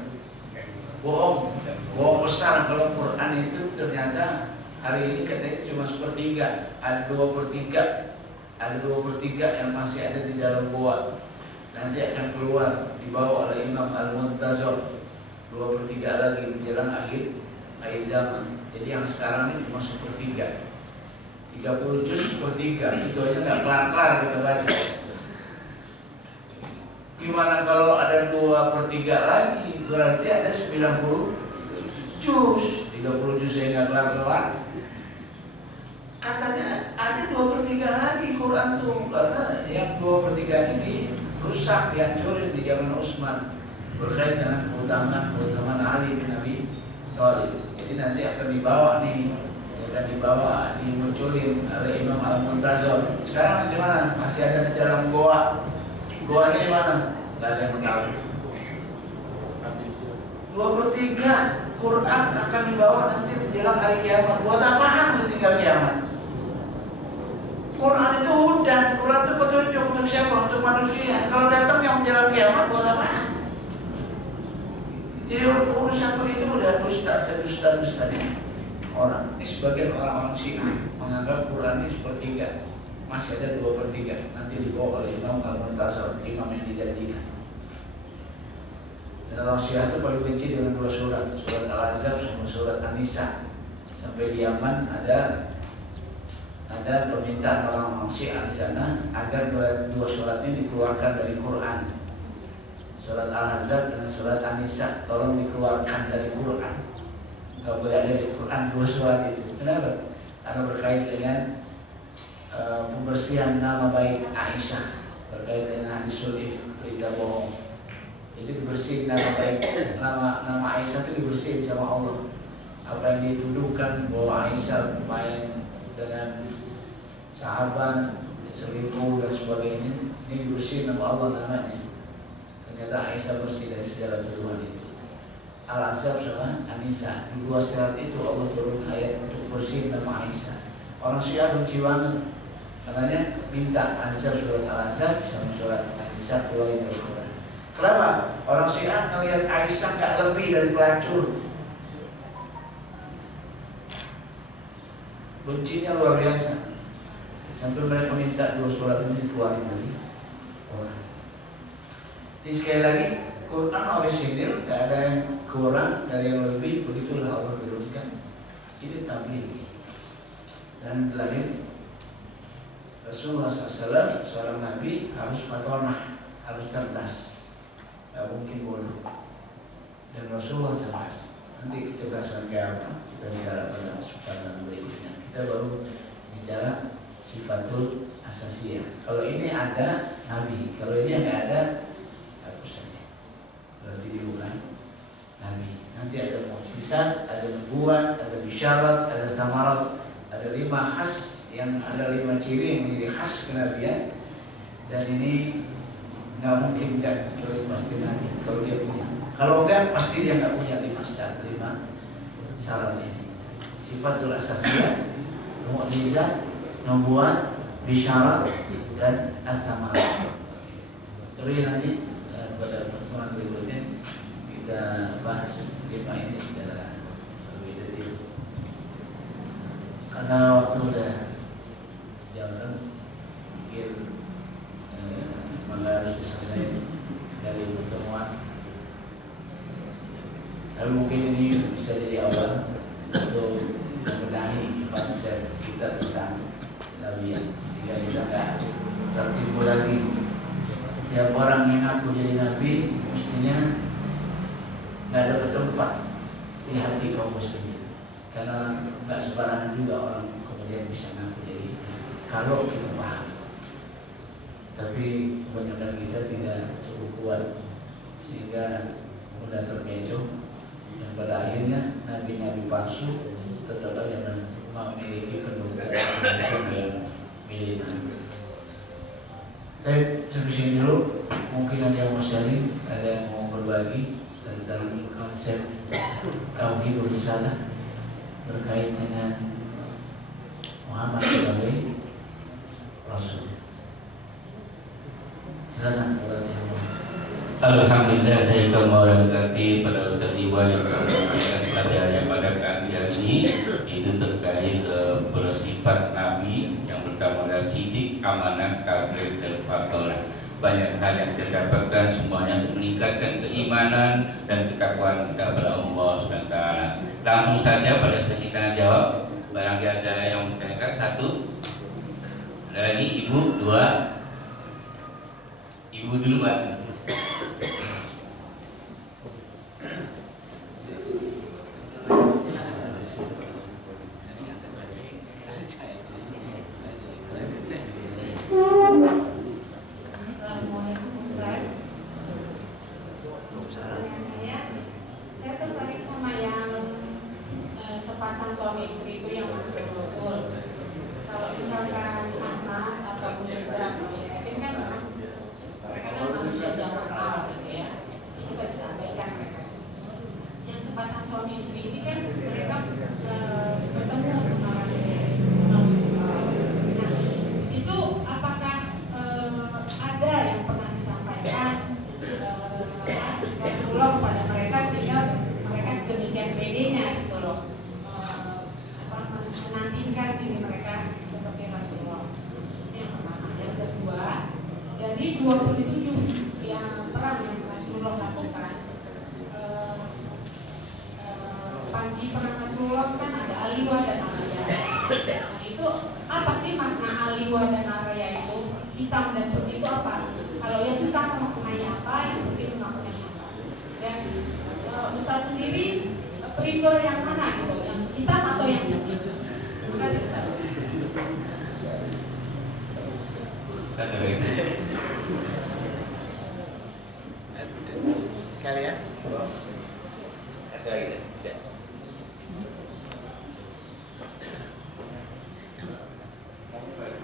bohong besar kalau Quran itu ternyata hari ini katanya cuma 1/3, ada 2/3 yang masih ada di dalam goa, nanti akan keluar dibawa oleh Imam Al-Muntazir 2/3 lagi menjelang akhir zaman. Jadi yang sekarang ini cuma 1/3, 30 juz 1/3, itu aja nggak kelar-kelar kita baca. Gimana kalau ada 2/3 lagi? Berarti ada 90 juz. 30 juz saya nggak kelar-kelar. Katanya ada 2/3 lagi Quran tuh, karena yang 2/3 ini rusak, dihancurin di zaman Utsman berkait dengan keutamaan Ali bin Abi Thalib. Jadi nanti akan dibawa nih, dimunculin oleh Imam Al-Muntazir. Sekarang di mana? Masih ada di dalam goa. Goanya di mana? Gak ada yang tahu. 2/3 Quran akan dibawa nanti menjelang hari kiamat. Buat apaan tinggal kiamat? Quran itu hudan, Quran itu petunjuk untuk siapa? Untuk manusia. Kalau datang yang menjelang kiamat, buat apaan? Jadi urusan begitu udah sedusta-dustanya orang. Ini sebagian orang-orang Syiah menganggap Quran ini 1/3. Masih ada 2/3 nanti dibawa oleh Imam Al-Muntazir, imam yang dijanjikan. Dan orang Syiah itu paling benci dengan 2 surat, surat Al-Ahzab sama surat An-Nisa. Sampai di Yaman ada permintaan orang-orang Syiah di sana agar dua surat ini dikeluarkan dari Quran. Surat Al-Ahzab dengan surat An-Nisa tolong dikeluarkan dari Quran. Gak boleh ada di Quran 2 surat itu. Kenapa? Karena berkait dengan pembersihan nama baik Aisyah, berkait dengan hadis sulif, berita bohong. Itu dibersihin nama baik, nama Aisyah itu dibersihin sama Allah. Apa yang dituduhkan bahwa Aisyah main dengan sahabat, selingkuh dan sebagainya, ini dibersihin sama Allah namanya. Ternyata Aisyah bersih dari segala tuduhan itu. Al-Ahzab sama An-Nisa, di 2 surat itu Allah turun ayat untuk bersihin nama Aisyah. Orang Syiah benci banget. Katanya minta surat Al-Ahzab sama surat An-Nisa keluarin dari Quran. Kenapa? Orang Syiah melihat Aisyah gak lebih dari pelacur. Bencinya luar biasa. sampai mereka minta 2 surat ini dikeluarin lagi. Jadi sekali lagi Quran orisinil, nggak ada yang kurang dari yang lebih, begitulah Allah turunkan. Ini tabligh dan lahir Rasulullah SAW, seorang Nabi harus fatonah, harus cerdas, nggak mungkin bodoh. Dan Rasulullah cerdas. Nanti kecerdasan kayak apa kita bicara pada kesempatan berikutnya. Kita baru bicara sifatul asasiyah. Kalau ini ada Nabi, kalau ini nggak ada, hapus saja. Berarti dia bukan Nabi. Nanti ada mukjizat, ada nubuat, ada bisyarat, ada tamarat, ada 5 khas, yang ada 5 ciri yang menjadi khas kenabian. Dan ini nggak mungkin nggak, kecuali pasti Nabi kalau dia punya. Kalau enggak, pasti dia nggak punya 5 syarat ini. Sifatul asasiyah, mukjizat, nubuat, bisyarat, dan at-tamarat. Jadi nanti pada pertemuan berikutnya kita bahas 5 ini secara lebih detail. Karena waktu udah jam 6, pikir maka harus selesai sekali pertemuan. Tapi mungkin ini bisa jadi awal untuk membenahi konsep kita tentang nabian, sehingga kita nggak tertipu lagi. Setiap orang yang ngaku jadi nabi mestinya nggak dapat tempat di hati kaum muslimin, karena nggak sembarangan juga orang kemudian bisa ngaku jadi kalau kita paham. Tapi kebanyakan kita tidak cukup kuat sehingga mudah terkecoh. Dan pada akhirnya nabi-nabi palsu tetap saja memiliki pendukung yang militan. Tapi sampai sini dulu, mungkin ada yang mau sharing, ada yang mau berbagi tentang konsep tauhid risalah berkait dengan Muhammad sebagai Rasul. Silakan kepada yang mau. Alhamdulillah, saya kembali pada Ustaz Iwan yang menyampaikan pada kali ini itu terkait bersifat Nabi yang pertama sidik, amanah, kafir, dan fatonah. Banyak hal yang kita dapatkan semuanya untuk meningkatkan keimanan dan ketakwaan kita kepada Allah SWT. Langsung saja pada sesi tanya jawab. Barangkali ada yang bertanya, 1, ada lagi, Ibu, 2, Ibu duluan.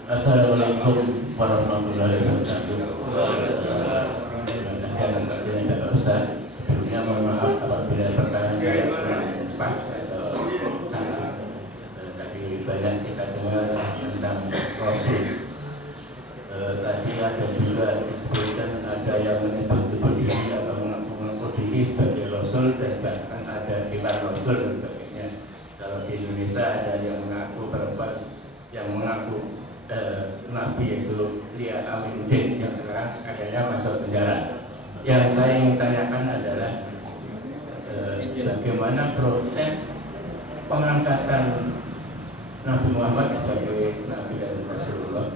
Assalamualaikum warahmatullahi wabarakatuh. Sebelumnya mohon maaf apabila pertanyaan saya kurang pas atau salah. Tadi banyak kita dengar tentang Rasul. Tadi ada juga disebutkan ada yang menyebut diri atau mengaku diri sebagai Rasul, dan bahkan ada gelar Rasul dan sebagainya. Kalau di Indonesia ada yang mengaku Nabi yaitu Lia Aminuddin yang sekarang adanya masuk penjara. Yang saya ingin tanyakan adalah bagaimana proses pengangkatan Nabi Muhammad sebagai Nabi dan Rasulullah.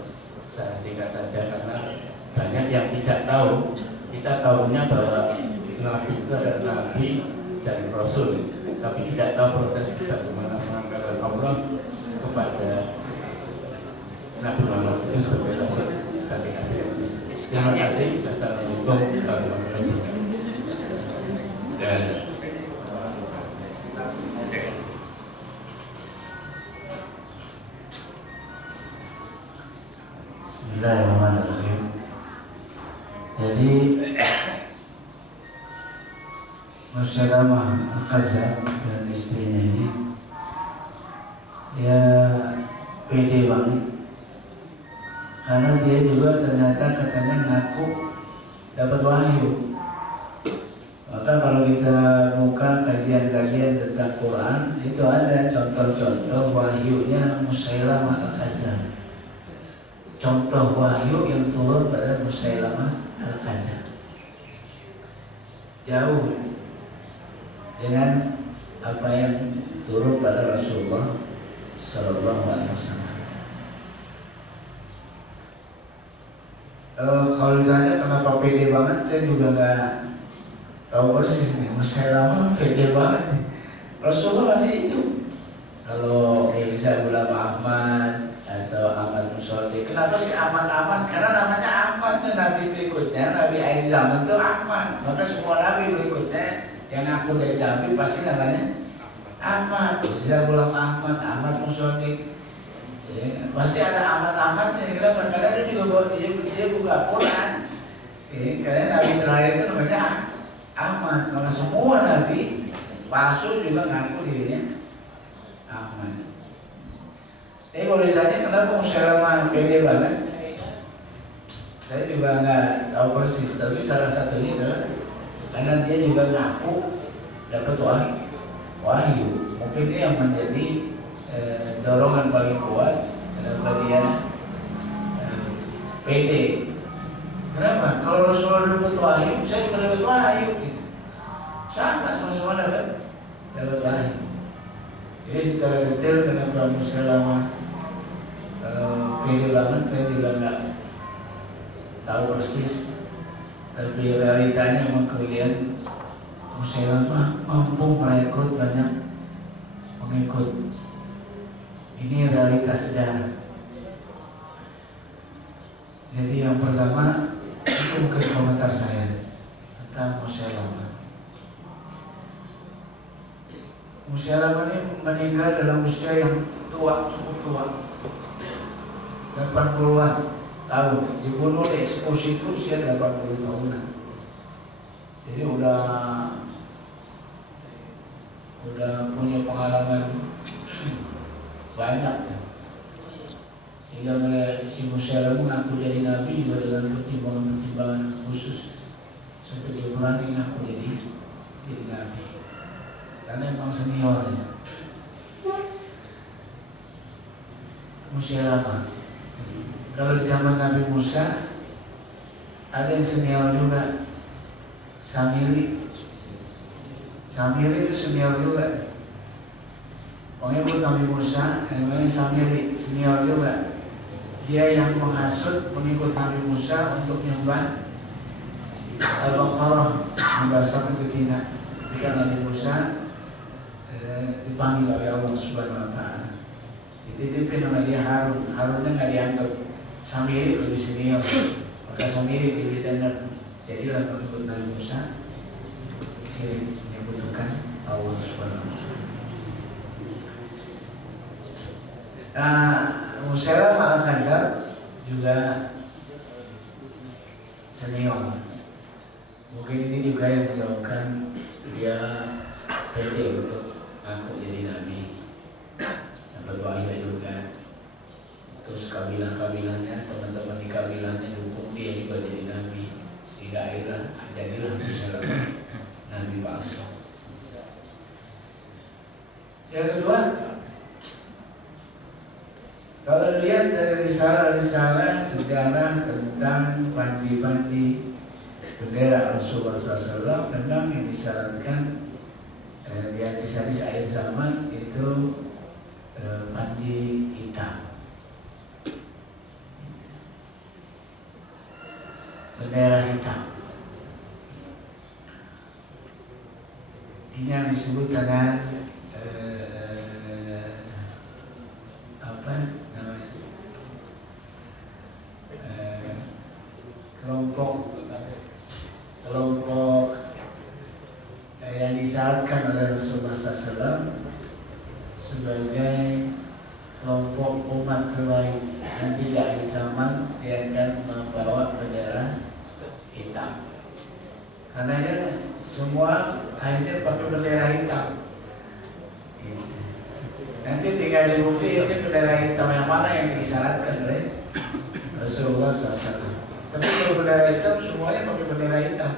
Saya singkat saja karena banyak yang tidak tahu. Kita tahunya bahwa Nabi itu adalah Nabi dan Rasul, tapi tidak tahu proses bagaimana pengangkatan Allah kepada Nabi Muhammad itu sebagai Rasul dari Nabi. Terima kasih. Assalamualaikum warahmatullahi wabarakatuh. Bismillahirrahmanirrahim. Jadi Musailamah Al-Kadzdzab dan istrinya ini ya pede banget, karena dia juga ternyata katanya ngaku dapat wahyu. Maka kalau kita buka kajian-kajian tentang Quran, itu ada contoh-contoh wahyunya Musailamah Al-Kadzdzab. Contoh wahyu yang turun pada Musailamah Al-Kadzdzab jauh dengan apa yang turun pada Rasulullah Sallallahu Alaihi Wasallam. Kalau ditanya kenapa pede banget, saya juga nggak tahu persis nih. Musailamah pede banget nih. Rasulullah masih hidup. Kalau Isa Ghulam Ahmad atau Ahmad Musolli, kenapa sih Ahmad? Karena namanya Ahmad tuh nabi berikutnya, Nabi akhir zaman tuh Ahmad. Maka semua nabi berikutnya yang ngaku dari nabi pasti namanya Ahmad. Isa Ghulam Ahmad, Ahmad Musolli, ya, pasti ada Ahmad-Ahmadnya. Kenapa? Karena dia juga bawa dia buka Quran. Karena nabi terakhir itu namanya Ahmad. Maka semua nabi palsu juga ngaku dirinya Ahmad. Kalau ditanya kenapa Musailamah pede banget, saya juga nggak tahu persis. Tapi salah satunya adalah karena dia juga ngaku dapat wahyu. Mungkin dia yang menjadi dorongan paling kuat kenapa dia pede. Kenapa? Kalau Rasulullah dapat wahyu, saya juga dapat wahyu. Gitu. Sama-sama dapat wahyu. Jadi secara detail kenapa Musailamah pede banget, saya juga nggak tahu persis. Tapi realitanya memang kemudian Musailamah mampu merekrut banyak pengikut. Ini realitas sejarah. Jadi yang pertama itu mungkin komentar saya tentang Musailamah. Musailamah ini meninggal dalam usia yang tua, cukup tua, 80-an tahun. Dibunuh dieksekusi itu usia 80 tahunan. Jadi udah punya pengalaman banyak. Sehingga si Musailamah mengaku jadi nabi juga dengan pertimbangan khusus, sampai dia berani ngaku jadi nabi. Karena memang seniornya Musailamah. Kalau di zaman Nabi Musa ada yang senior juga, Samiri itu senior juga. Pengikut Nabi Musa namanya Samiri, senior juga. Dia yang menghasut pengikut Nabi Musa untuk menyembah Al-Baqarah, menyembah sapi betina. Ketika Nabi Musa dipanggil oleh Allah Subhanahu Wa Taala, dititipin sama dia Harunnya nggak dianggap. Samiri lebih senior, maka Samiri lebih dengar. Jadilah pengikut Nabi Musa sering menyebutkan Allah Subhanahu Wa Taala. Musailamah Al-Kadzdzab juga senior. Mungkin ini juga yang menyebabkan dia pede untuk ngaku jadi nabi. Dapat wahyu juga. Terus kabilah-kabilahnya, teman-teman di kabilahnya dukung dia juga jadi nabi. Sehingga akhirnya jadilah Musailamah nabi palsu. Yang kedua, Kalau lihat dari risalah-risalah sejarah tentang panji-panji bendera Rasulullah SAW, memang yang disyaratkan di hadis-hadis akhir zaman itu panji hitam, bendera hitam. Ini yang disebut dengan apa namanya, kelompok yang disyaratkan oleh Rasulullah SAW sebagai kelompok umat terbaik nanti di akhir zaman, dia akan membawa bendera hitam. Karena semua akhirnya pakai bendera hitam. Nanti tinggal dibukti ini bendera hitam yang mana yang disyaratkan oleh Rasulullah SAW. Tapi kalau bendera hitam semuanya pakai bendera hitam.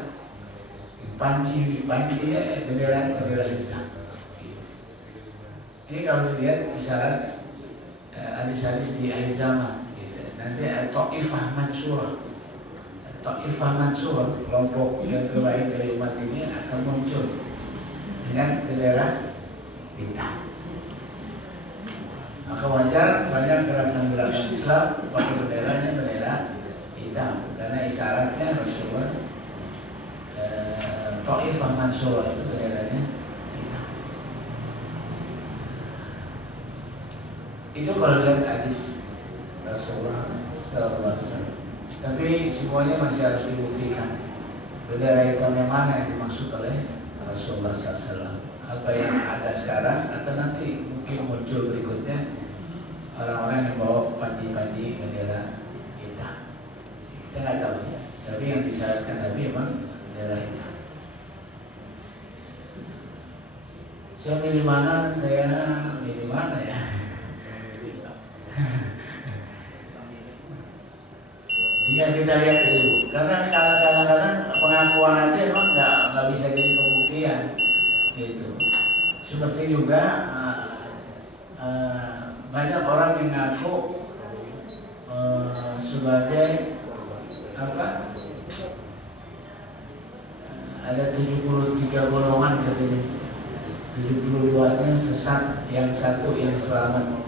Panci-pancinya bendera hitam. Ini kalau dilihat isyarat hadis-hadis di akhir zaman. Nanti Ta'ifah Mansurah. Ta'ifah Mansurah, kelompok yang terbaik dari umat ini akan muncul dengan bendera hitam. Maka wajar banyak gerakan-gerakan Islam pakai benderanya bendera hitam, karena isyaratnya Rasulullah Ta'ifah Mansurah itu benderanya hitam. Itu kalau lihat hadis Rasulullah SAW. Tapi semuanya masih harus dibuktikan bendera hitam yang mana yang dimaksud oleh Rasulullah SAW. Apa yang ada sekarang atau nanti mungkin muncul berikutnya orang-orang yang bawa panji-panji bendera hitam. Kita nggak tahu ya. Tapi yang disyaratkan Nabi memang bendera hitam. Saya milih mana? Saya milih mana ya? Tinggal kita lihat dulu. Karena kadang-kadang pengakuan aja emang nggak bisa jadi pembuktian. Gitu. Seperti juga banyak orang yang ngaku sebagai apa? Ada 73 golongan katanya. 72-nya sesat, yang satu yang selamat.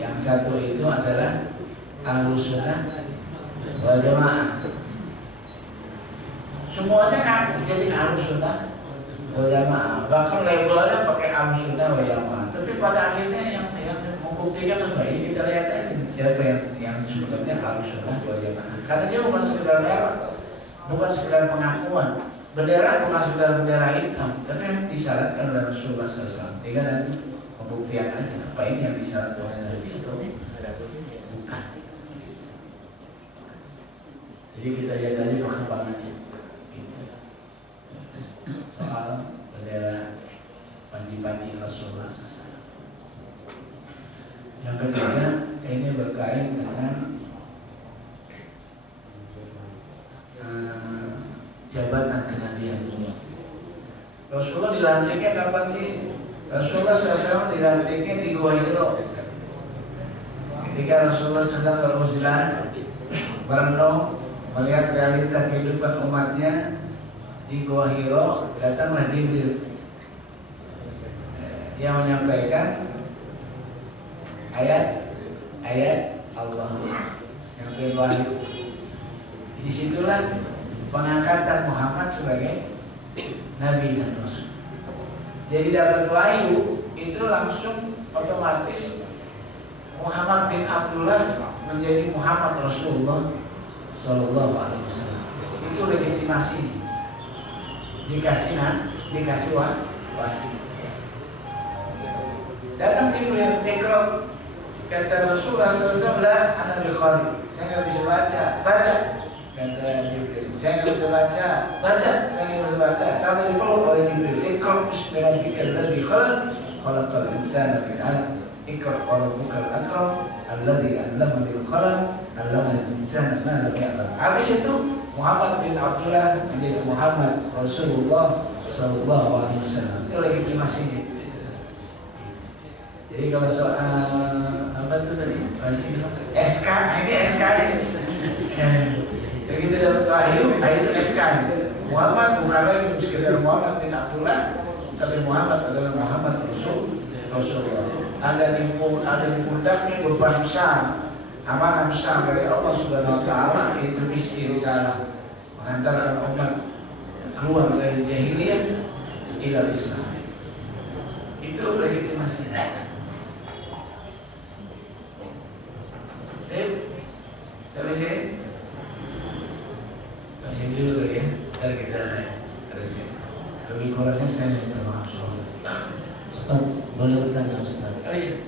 Yang satu itu adalah Ahlus Sunnah wal Jamaah. Semuanya ngaku jadi Ahlus Sunnah wal Jamaah. Bahkan labelnya pakai Ahlus Sunnah wal Jamaah. Tapi pada akhirnya yang membuktikan apa ini, kita lihat aja siapa yang sebenarnya Ahlus Sunnah wal Jamaah. Karena dia bukan sekedar lewat, bukan sekedar pengakuan. Bendera bukan sekedar bendera hitam, tapi yang disyaratkan oleh Rasulullah SAW. Tinggal nanti pembuktian aja apa ini yang disyaratkan oleh Nabi atau bukan. Jadi kita lihat aja perkembangannya soal bendera panji-panji Rasulullah SAW. Yang ketiga, ini berkait dengan jabatan kenabian. Rasulullah dilantiknya kapan sih? Rasulullah SAW dilantiknya di Gua Hiro. Ketika Rasulullah sedang beruzlah, merenung, melihat realita kehidupan umatnya di Gua Hiro, datanglah Jibril. Dia menyampaikan ayat Allah yang berwahyu. Disitulah pengangkatan Muhammad sebagai Nabi dan Rasul. Jadi dapat wahyu itu langsung otomatis Muhammad bin Abdullah menjadi Muhammad Rasulullah Sallallahu Alaihi Wasallam. Itu legitimasi. Dikasih wahyu. Datang Jibril, Iqra. Kata Rasulullah SAW, anak Bukhari, saya nggak bisa baca. Kata Jibril, saya nggak bisa baca. Saya nggak bisa baca. Sampai dipeluk oleh Jibril. Iqra dengan pikir lebih khalaqal insana min 'alaq. Iqra wa rabbukal akram alladzi 'allama bil qalam 'allamal insana ma lam ya'lam. Habis itu Muhammad bin Abdullah menjadi Muhammad Rasulullah Sallallahu Alaihi Wasallam. Itu legitimasinya. Jadi kalau soal apa tuh tadi? Masih SK, ini SK ini. Begitu dapat Wahyu, itu SK. Muhammad bukan lagi sekedar Muhammad bin Abdullah, tapi Muhammad adalah Muhammad Rasulullah. Ada di pundaknya beban besar, amanah besar dari Allah Subhanahu Wa Taala, itu misi risalah mengantarkan umat keluar dari jahiliyah ila Islam. Itu legitimasi. Sampai sini, kasih dulu kali ya, ntar kita terusin. Lebih kurangnya saya minta maaf soal. Ustaz, boleh bertanya Ustaz? Oh iya.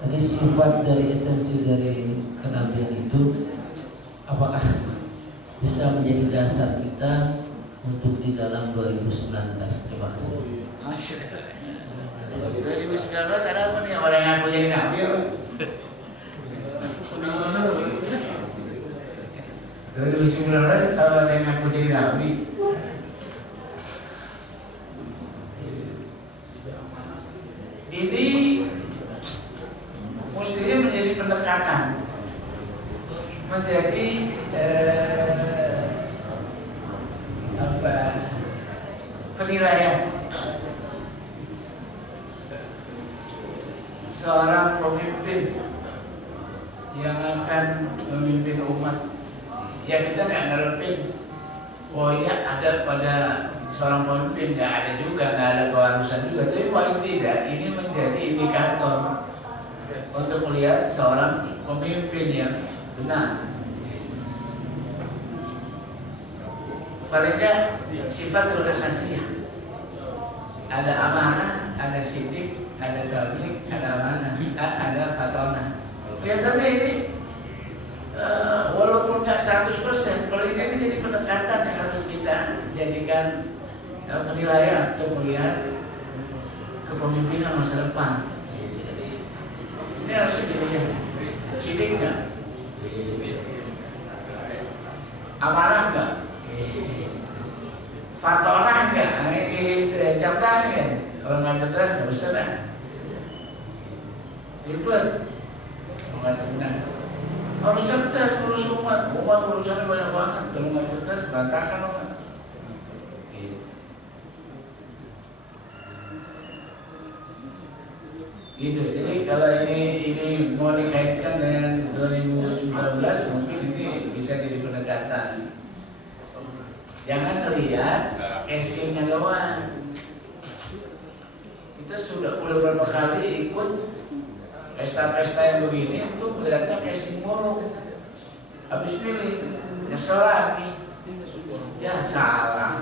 Tadi sifat dari esensi dari kenabian itu apakah bisa menjadi dasar kita untuk di dalam 2019? Terima kasih. Masya Allah. 2019 ada apa nih? Orang yang aku jadi nabi apa? 2019 kalau ada yang aku jadi nabi. Ini mestinya menjadi pendekatan, menjadi penilaian seorang pemimpin yang akan memimpin umat. Ya kita nggak ngarepin, oh ya ada pada seorang pemimpin, nggak ada juga, nggak ada keharusan juga. Tapi paling tidak ini menjadi indikator untuk melihat seorang pemimpin yang benar. Paling nggak sifatul khasasiyah. Ada amanah, ada sidik, ada tabligh, ada amanah, ada fatonah. Kelihatannya ini walaupun nggak 100%, paling nggak ini jadi pendekatan yang harus kita jadikan penilaian untuk melihat kepemimpinan masa depan. Ini harus dilihat, sidik nggak, amanah nggak, fatonah nggak, cerdas nggak. Kalau nggak cerdas nggak usah dah, ribet. Kalau nggak cerdas harus cerdas, urus umat urusannya banyak banget. Kalau nggak cerdas berantakan umat. Gitu. Jadi kalau ini mau dikaitkan dengan 2019 mungkin ini bisa jadi pendekatan. Jangan lihat casingnya doang. Kita udah berapa kali ikut pesta-pesta yang begini itu melihatnya casing mulu. Habis pilih nyesel lagi. Ya salah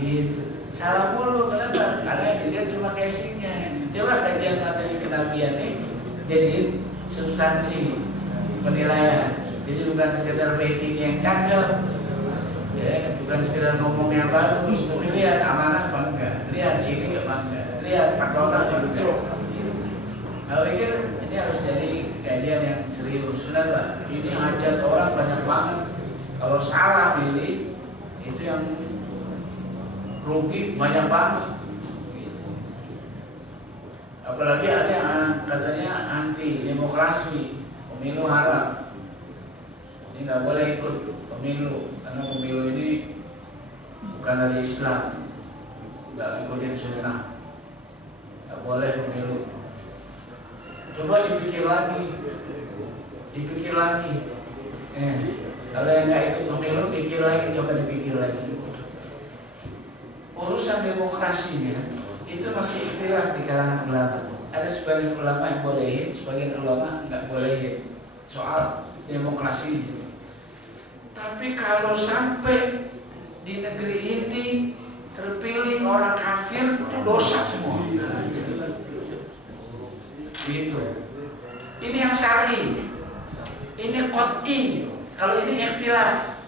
gitu. Salah mulu, kenapa? Karena dilihat cuma casingnya. Coba kajian materi kenabian ini jadi substansi penilaian. Jadi bukan sekedar patching yang cakep, ya, bukan sekedar ngomong yang bagus. Tapi lihat amanah apa enggak, lihat sini apa enggak, lihat fatonah apa enggak. Nah, pikir ini harus jadi kajian yang serius. Benar Pak? Ini hajat orang banyak banget. Kalau salah pilih itu yang rugi banyak banget gitu. Apalagi ada yang katanya anti demokrasi, pemilu haram. Ini nggak boleh ikut pemilu karena pemilu ini bukan dari Islam, nggak ikutin sunnah, nggak boleh pemilu. Coba dipikir lagi. Kalau yang nggak ikut pemilu pikir lagi, coba dipikir lagi. Urusan demokrasinya itu masih ikhtilaf di kalangan ulama. Ada sebagian ulama yang bolehin, sebagian ulama nggak bolehin soal demokrasi. Tapi kalau sampai di negeri ini terpilih orang kafir itu dosa semua. Gitu. Ini yang syar'i, ini qat'i. Kalau ini ikhtilaf.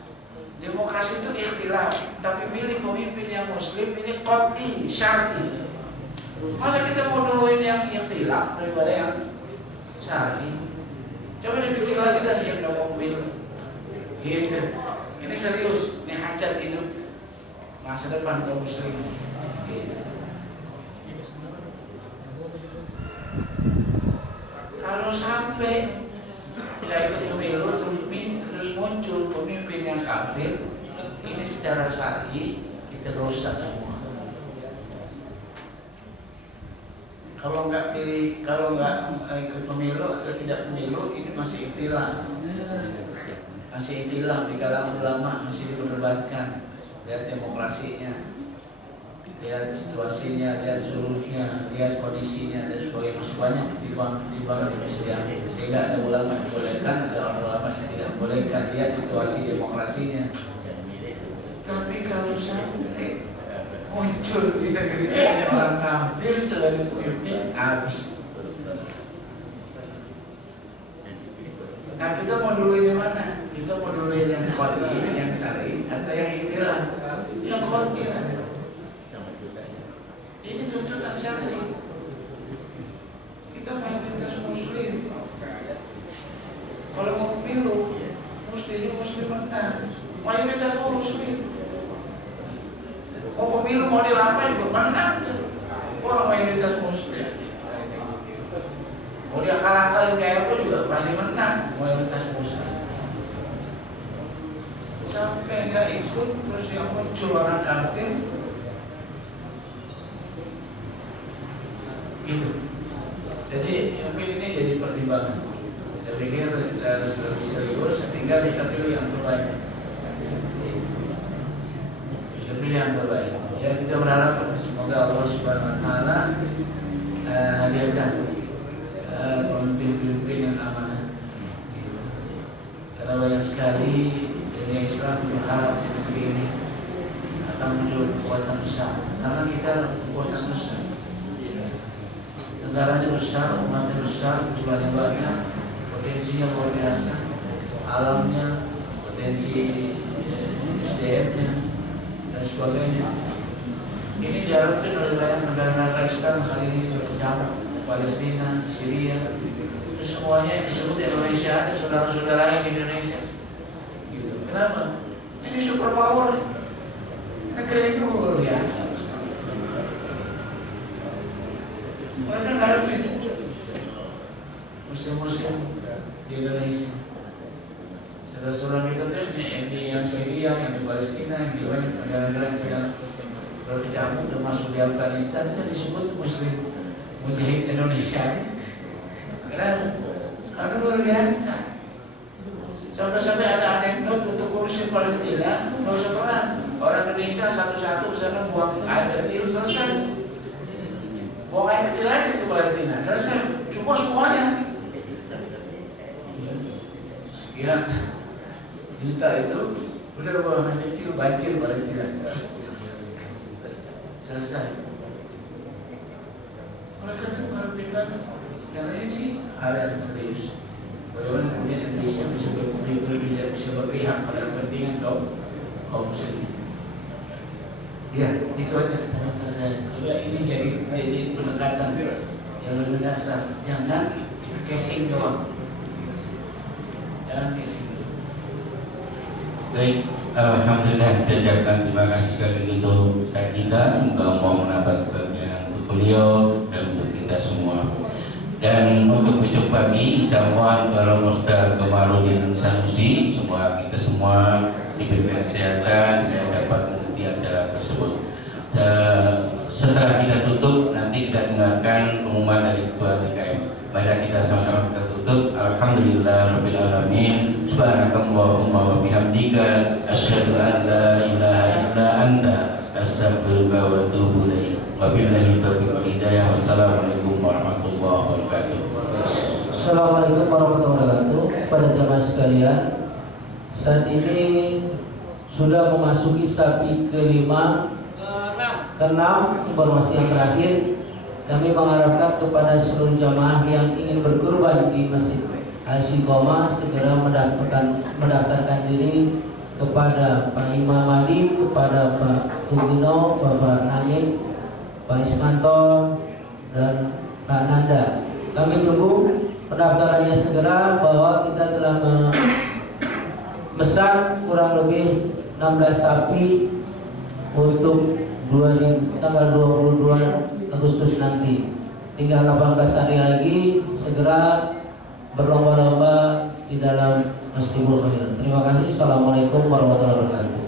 Demokrasi itu ikhtilaf, tapi milih pemimpin yang muslim ini qat'i, syar'i. Masa kita mau duluin yang ikhtilaf daripada yang syar'i? Coba dipikir lagi dah yang nggak mau pemilu. Gitu. Ini serius, ini hajat hidup masa depan kaum muslim. Gitu. Kalau sampai nggak ikut pemilu terus muncul pemimpin yang kafir, ini secara syar'i kita dosa semua. Kalau nggak ikut pemilu atau tidak pemilu, ini masih ikhtilaf di kalangan ulama, masih diperdebatkan. Lihat demokrasinya, lihat situasinya, lihat surufnya, lihat kondisinya, dan sebagainya. Masih banyak timbang yang bisa diambil. Sehingga ada ulama yang dibolehkan, ada ulama yang tidak bolehkan. Lihat situasi demokrasinya. Tapi kalau sampai muncul di negeri orang kafir sebagai pemimpin, habis. Nah, kita mau dulu ini mana? Kita mau dulu yang khotbah, yang syar'i, atau yang ikhtilaf? Yang khotbah. Ini tuntutan syar'i. Kita mayoritas muslim. Kalau mau pemilu, mestinya muslim menang. Mayoritas muslim. Mau pemilu mau dilampaui juga menang. Orang mayoritas muslim. Mau dia kalah kayak apa juga pasti menang. Mayoritas muslim. Sampai nggak ikut terus yang muncul orang kafir. Gitu. Jadi mungkin ini jadi pertimbangan. Saya pikir kita harus lebih serius, tinggal kita pilih yang terbaik. Kita pilih yang terbaik. Ya, kita berharap semoga Allah Subhanahu Wa Taala hadirkan pemimpin-pemimpin yang amanah. Gitu. Karena banyak sekali dunia Islam berharap di negeri ini akan muncul kekuatan besar. Karena kita kekuatan besar. Negaranya besar, umatnya besar, jumlahnya banyak, potensinya luar biasa, alamnya, potensi SDM-nya, dan sebagainya. Ini diharapkan oleh banyak negara-negara Islam kali ini berkecamuk, Palestina, Syria, itu semuanya yang disebut Indonesia ada saudara-saudara di Indonesia. Gitu. Kenapa? Ini superpower, negeri ini luar biasa. Mereka ngarepin musim-musim di Indonesia. Saudara-saudara kita tuh yang Syria, yang di Palestina, yang di banyak negara-negara yang sedang berkecamuk termasuk di Afghanistan itu disebut Muslim Mujahid Indonesia. Karena luar biasa. Sampai-sampai ada anekdot untuk urusin Palestina, nggak usah perang. Orang Indonesia satu-satu sana buang air kecil selesai. Buang air kecil aja ke Palestina, selesai. Cuma semuanya. Sekian juta itu udah buang air kecil, banjir Palestina. Selesai. Mereka tuh ngarepin banget. Karena ini hal yang serius. Bagaimana kemudian Indonesia bisa berpihak pada kepentingan kaum muslim. Ya, itu aja komentar saya. Juga ini jadi pendekatan yang lebih dasar. Jangan casing doang. Jangan casing doang. Baik, alhamdulillah saya ucapkan terima kasih sekali untuk Ustaz kita. Semoga Allah menambah sebagian untuk beliau dan untuk kita semua. Dan untuk besok pagi, insyaallah kalau Ustaz Kamarudin Sanusi, semua kita semua diberi kesehatan dan dapat mengikuti acara tersebut. Setelah kita tutup, nanti kita dengarkan pengumuman dari Ketua DKM. Mari kita sama-sama kita tutup. Alhamdulillahirabbil alamin. Subhanakallahumma wa bihamdika asyhadu an la ilaha illa anta astaghfiruka wa atubu ilaik. Wabillahi taufiq wal hidayah. Wassalamualaikum warahmatullahi wabarakatuh. Assalamualaikum warahmatullahi wabarakatuh. Pada jamaah sekalian, saat ini sudah memasuki sapi ke-5, ke-6. Informasi yang terakhir, kami mengharapkan kepada seluruh jamaah yang ingin berkurban di Masjid Al-Istiqomah segera mendaftarkan diri kepada Pak Imam Madi, kepada Pak Tugino, Bapak Naim, Pak Ismanto, dan Pak Nanda. Kami tunggu pendaftarannya segera, bahwa kita telah memesan kurang lebih 16 sapi untuk tanggal 22 Agustus nanti. tinggal 18 hari lagi, segera berlomba-lomba di dalam Masjidul Khairat. Terima kasih. Assalamualaikum warahmatullahi wabarakatuh.